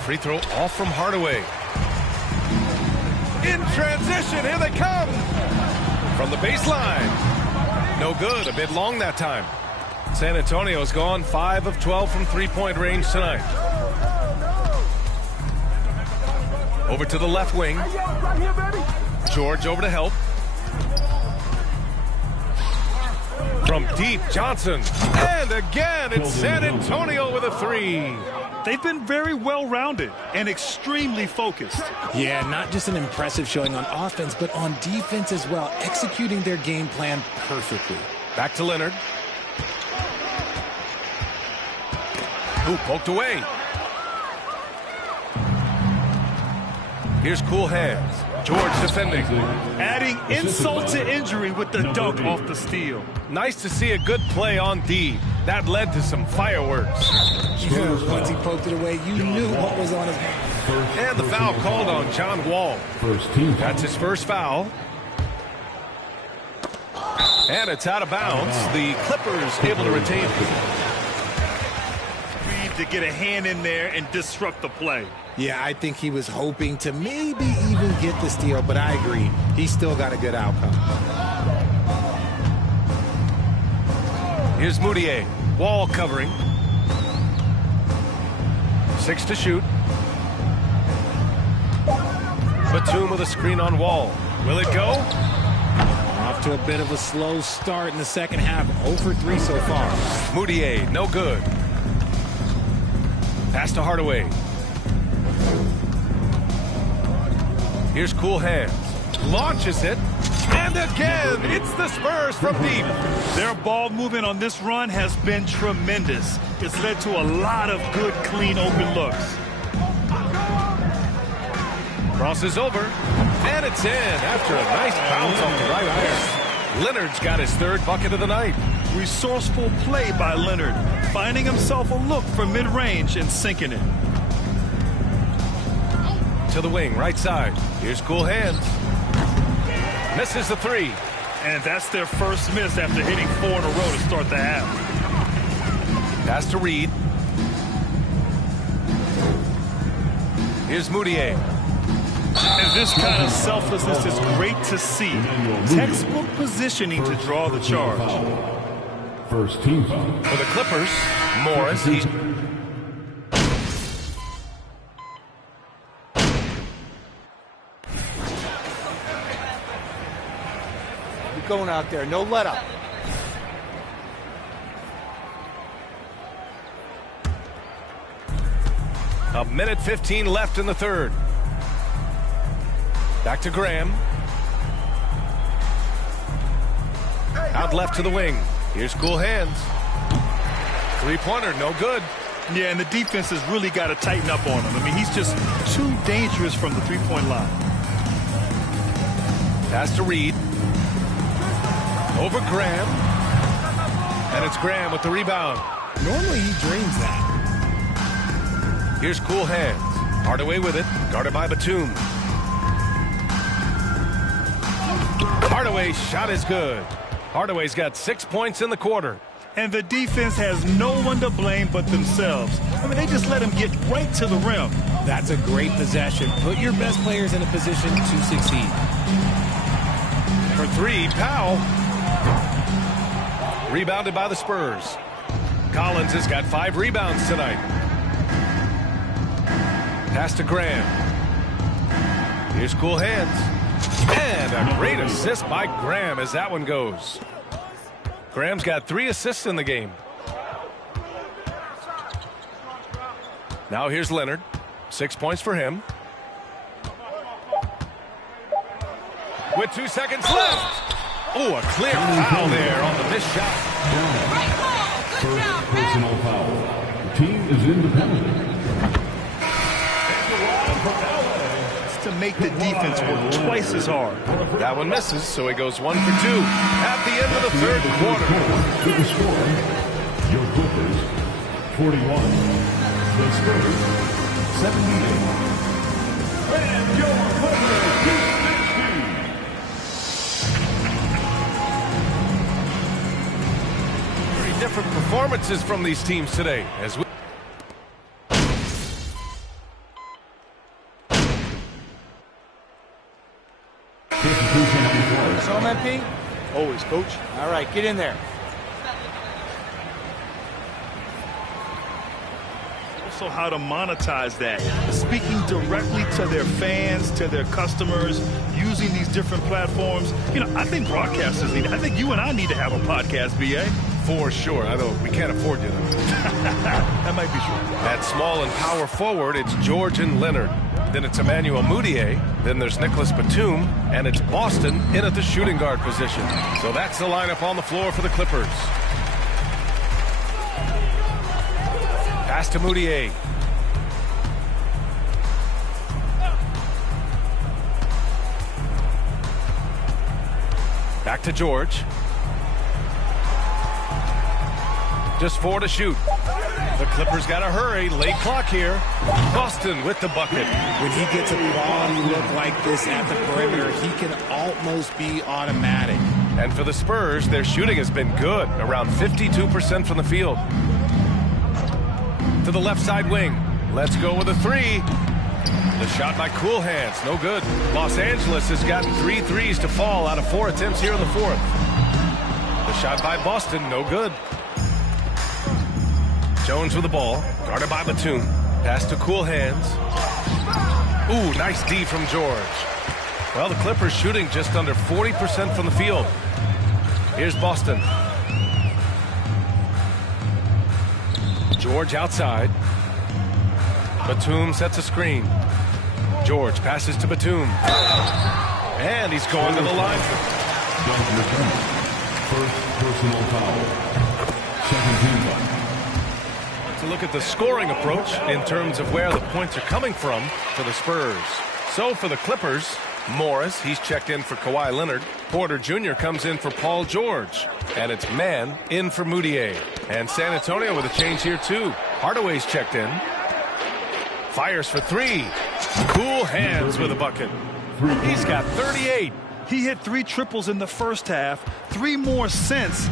free throw off from Hardaway. In transition, here they come. From the baseline. No good, a bit long that time. San Antonio's gone 5 of 12 from three-point range tonight. Over to the left wing. George over to help. From deep, Johnson. And again, it's San Antonio with a three. They've been very well-rounded and extremely focused. Yeah, not just an impressive showing on offense, but on defense as well, executing their game plan perfectly. Back to Leonard. Ooh, poked away. Here's cool hands. George defending. Adding insult to injury with the dunk off the steal. Nice to see a good play on D. That led to some fireworks. Yeah, once he poked it away, you knew what was on his mind. And the foul called on John Wall. That's his first foul. And it's out of bounds. The Clippers able to retain it. To get a hand in there and disrupt the play. Yeah, I think he was hoping to maybe even get the steal, but I agree. He still got a good outcome. Here's Moutier. Wall covering. 6 to shoot. Batum with a screen on Wall. Will it go? Off to a bit of a slow start in the second half. 0 for 3 so far. Moutier, no good. Pass to Hardaway. Here's cool hands. Launches it. And again, it's the Spurs from deep. Their ball movement on this run has been tremendous. It's led to a lot of good, clean, open looks. Crosses over. And it's in after a nice bounce off the right iron. Leonard's got his third bucket of the night. Resourceful play by Leonard, finding himself a look for mid-range and sinking it. To the wing, right side. Here's cool hands. Misses the three. And that's their first miss after hitting 4 in a row to start the half. Pass to Reed. Here's Moutier. And this kind of selflessness is great to see. Textbook positioning to draw the charge. First team foul. For the Clippers, Morris. You're going out there. No let up. A minute 15 left in the third. Back to Graham. Out left to the wing. Here's cool hands. Three-pointer, no good. Yeah, and the defense has really got to tighten up on him. I mean, he's just too dangerous from the three-point line. Pass to Reed. Over Graham. And it's Graham with the rebound. Normally he drains that. Here's cool hands. Hardaway with it. Guarded by Batum. Hardaway's shot is good. Hardaway's got 6 points in the quarter. And the defense has no one to blame but themselves. I mean, they just let him get right to the rim. That's a great possession. Put your best players in a position to succeed. For three, Powell. Rebounded by the Spurs. Collins has got 5 rebounds tonight. Pass to Graham. Here's cool hands. And a great assist by Graham as that one goes. Graham's got 3 assists in the game. Now here's Leonard. 6 points for him. With 2 seconds left. Oh, a clear foul there on the missed shot. Great ball. Good job, man. Personal foul. The team is independent. To make the defense work twice as hard. That one misses, so he goes 1 for 2 at the end of the third quarter. To the score, your Clippers 41, the Spurs 78. And your Clippers 50. Very different performances from these teams today as we Always, Coach. All right, get in there. Also how to monetize that. Speaking directly to their fans, to their customers, using these different platforms. You know, I think broadcasters need, I think you and I need to have a podcast, BA. For sure. We can't afford you, though. That might be true. At small and power forward, it's George and Leonard. Then it's Emmanuel Mudiay. Then there's Nicholas Batum. And it's Boston in at the shooting guard position. So that's the lineup on the floor for the Clippers. Pass to Mudiay. Back to George. Just 4 to shoot. The Clippers got to hurry. Late clock here. Boston with the bucket. When he gets a quality look like this at the perimeter, he can almost be automatic. And for the Spurs, their shooting has been good. Around 52% from the field. To the left side wing. Let's go with a 3. The shot by Cool Hands. No good. Los Angeles has gotten 3 threes to fall out of 4 attempts here in the 4th. The shot by Boston. No good. Jones with the ball, guarded by Batum. Pass to Cool Hands. Ooh, nice D from George. Well, the Clippers shooting just under 40% from the field. Here's Boston. George outside. Batum sets a screen. George passes to Batum. And he's going to the line. First personal foul. 17. To look at the scoring approach in terms of where the points are coming from for the Spurs. So for the Clippers, Morris, he's checked in for Kawhi Leonard. Porter Jr. comes in for Paul George. And it's Mann in for Mudiay. And San Antonio with a change here too. Hardaway's checked in. Fires for 3. Cool Hands with a bucket. He's got 38. He hit 3 triples in the first half. 3 more since.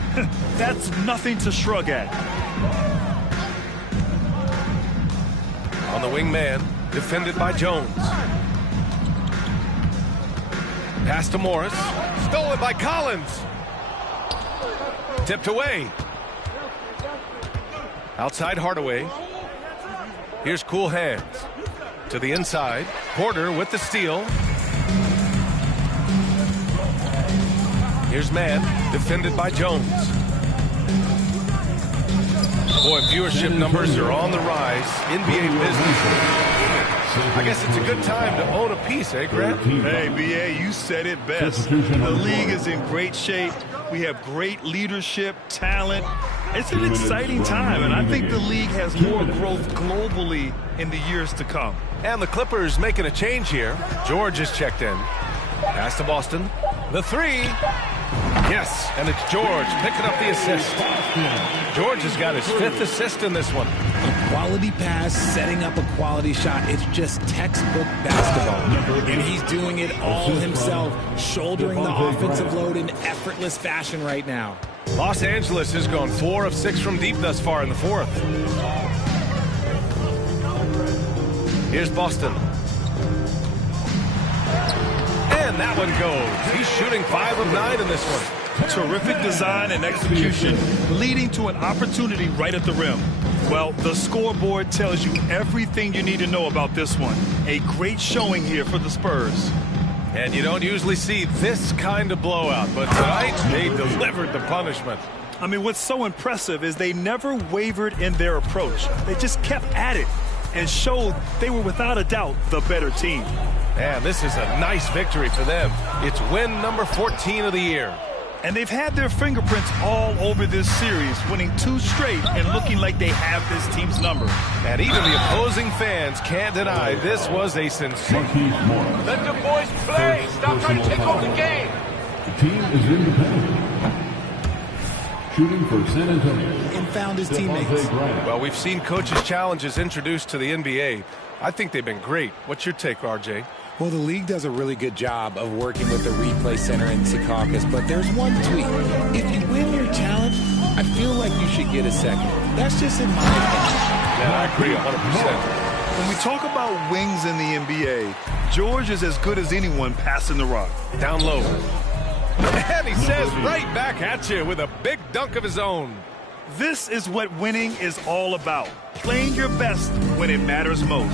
That's nothing to shrug at. On the wing man, defended by Jones. Pass to Morris. Stolen by Collins. Tipped away. Outside Hardaway. Here's Cool Hands. To the inside. Porter with the steal. Here's Mann, defended by Jones. Boy, viewership numbers are on the rise. NBA business. I guess it's a good time to own a piece, eh, Grant? Hey, BA, you said it best. The league is in great shape. We have great leadership, talent. It's an exciting time, and I think the league has more growth globally in the years to come. And the Clippers making a change here. George is checked in. Pass to Boston. The 3. Yes, and it's George picking up the assist. George has got his 5th assist in this one. A quality pass, setting up a quality shot. It's just textbook basketball. And he's doing it all himself, shouldering the offensive load in effortless fashion right now. Los Angeles has gone 4 of 6 from deep thus far in the 4th. Here's Boston. And that one goes. He's shooting 5 of 9 in this one. Terrific design and execution, leading to an opportunity right at the rim. Well, the scoreboard tells you everything you need to know about this one. A great showing here for the Spurs. And you don't usually see this kind of blowout, but tonight they delivered the punishment. I mean, what's so impressive is they never wavered in their approach. They just kept at it and showed they were without a doubt the better team. And this is a nice victory for them. It's win number 14 of the year. And they've had their fingerprints all over this series, winning 2 straight and looking like they have this team's number. And even the opposing fans can't deny this was a sensation. Let the boys play. Stop trying to take over the game. The team is independent. Shooting for San Antonio. And found his teammates. Well, we've seen coaches' challenges introduced to the NBA. I think they've been great. What's your take, RJ? Well, the league does a really good job of working with the replay center in Secaucus, but there's one tweak. If you win your challenge, I feel like you should get a second. That's just in my opinion. Yeah, I agree 100%. When we talk about wings in the NBA, George is as good as anyone passing the rock. Down low. And he says right back at you with a big dunk of his own. This is what winning is all about. Playing your best when it matters most.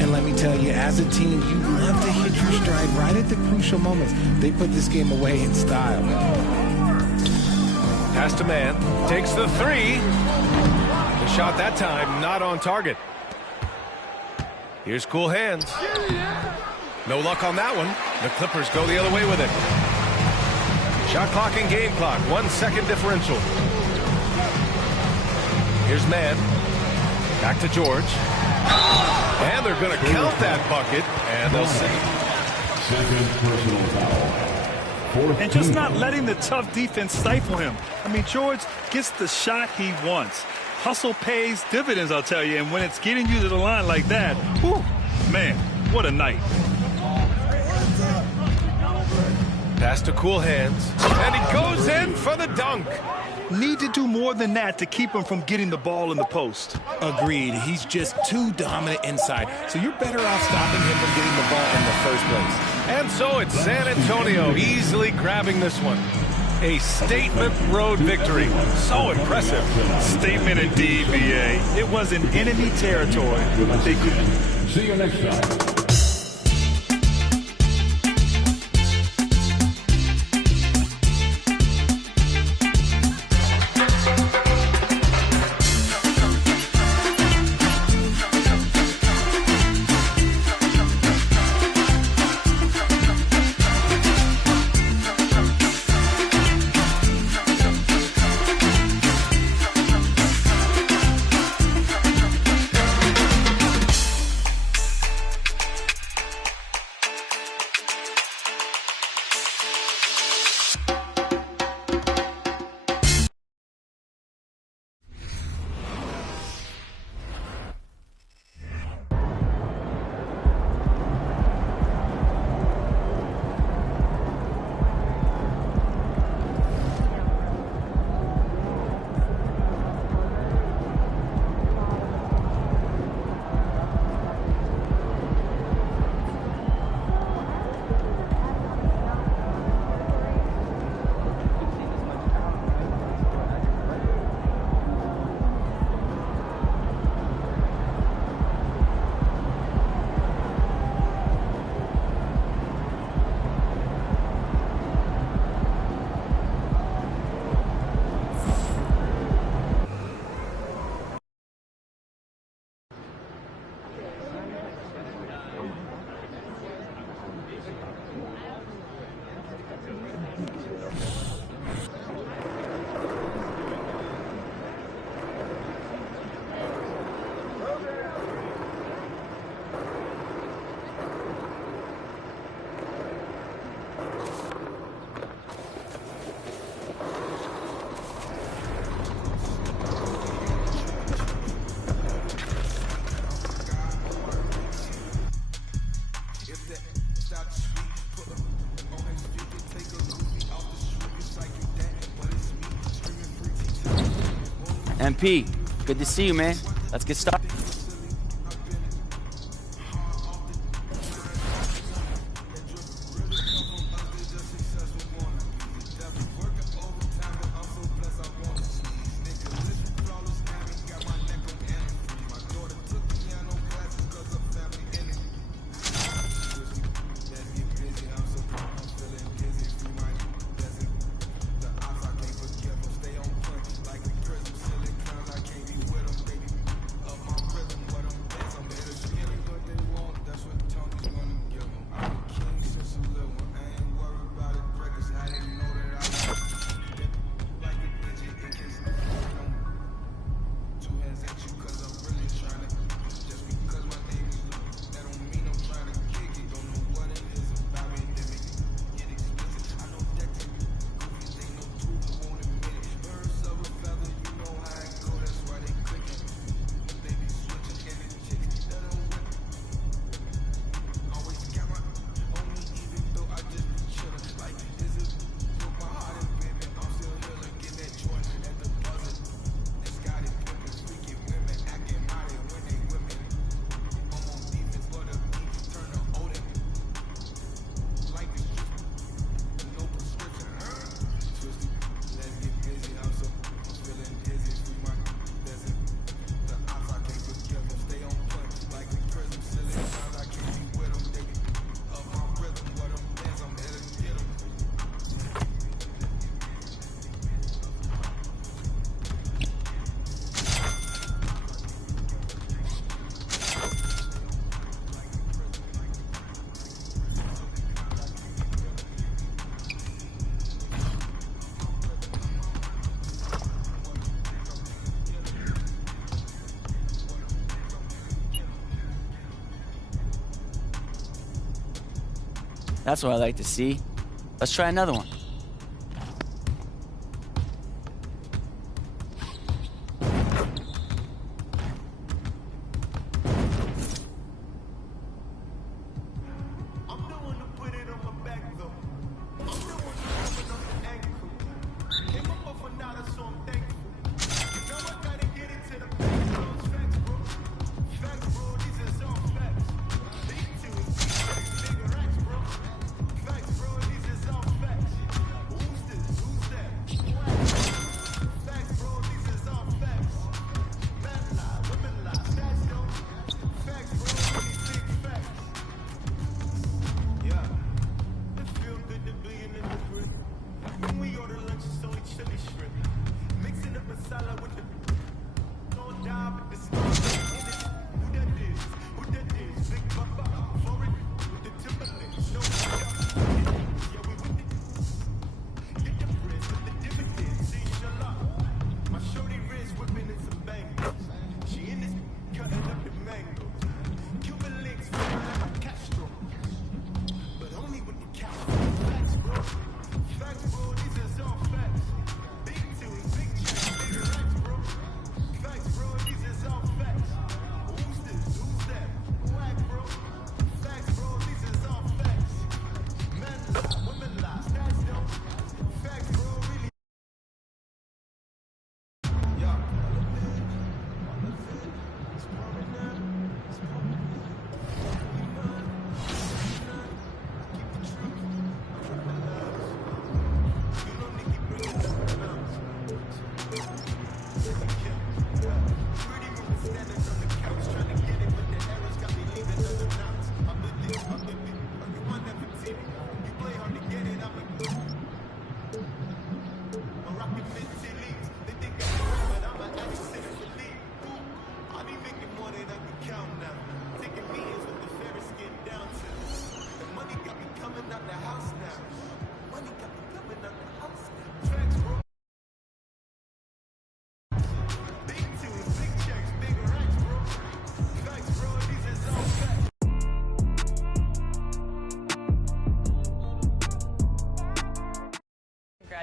And let me tell you, as a team, you love to hit your stride right at the crucial moments. They put this game away in style. Pass to man. Takes the three. The shot that time not on target. Here's cool hands. No luck on that one. The Clippers go the other way with it. Shot clock and game clock. 1 second differential. Here's man. Back to George. And they're going to count that bucket, and they'll see. Second personal foul. And just not letting the tough defense stifle him. I mean, George gets the shot he wants. Hustle pays dividends, I'll tell you. And when it's getting you to the line like that, whew, man, what a night. Pass to cool hands. And he goes in for the dunk. Need to do more than that to keep him from getting the ball in the post. Agreed. He's just too dominant inside. So you're better off stopping him from getting the ball in the first place. And so it's San Antonio easily grabbing this one. A statement road victory. So impressive. Statement indeed, BA. It was in enemy territory, but they couldn't. See you next time. MP, good to see you, man. Let's get started. That's what I like to see. Let's try another one.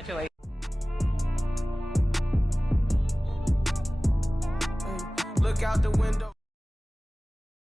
Congratulations. Look out the window.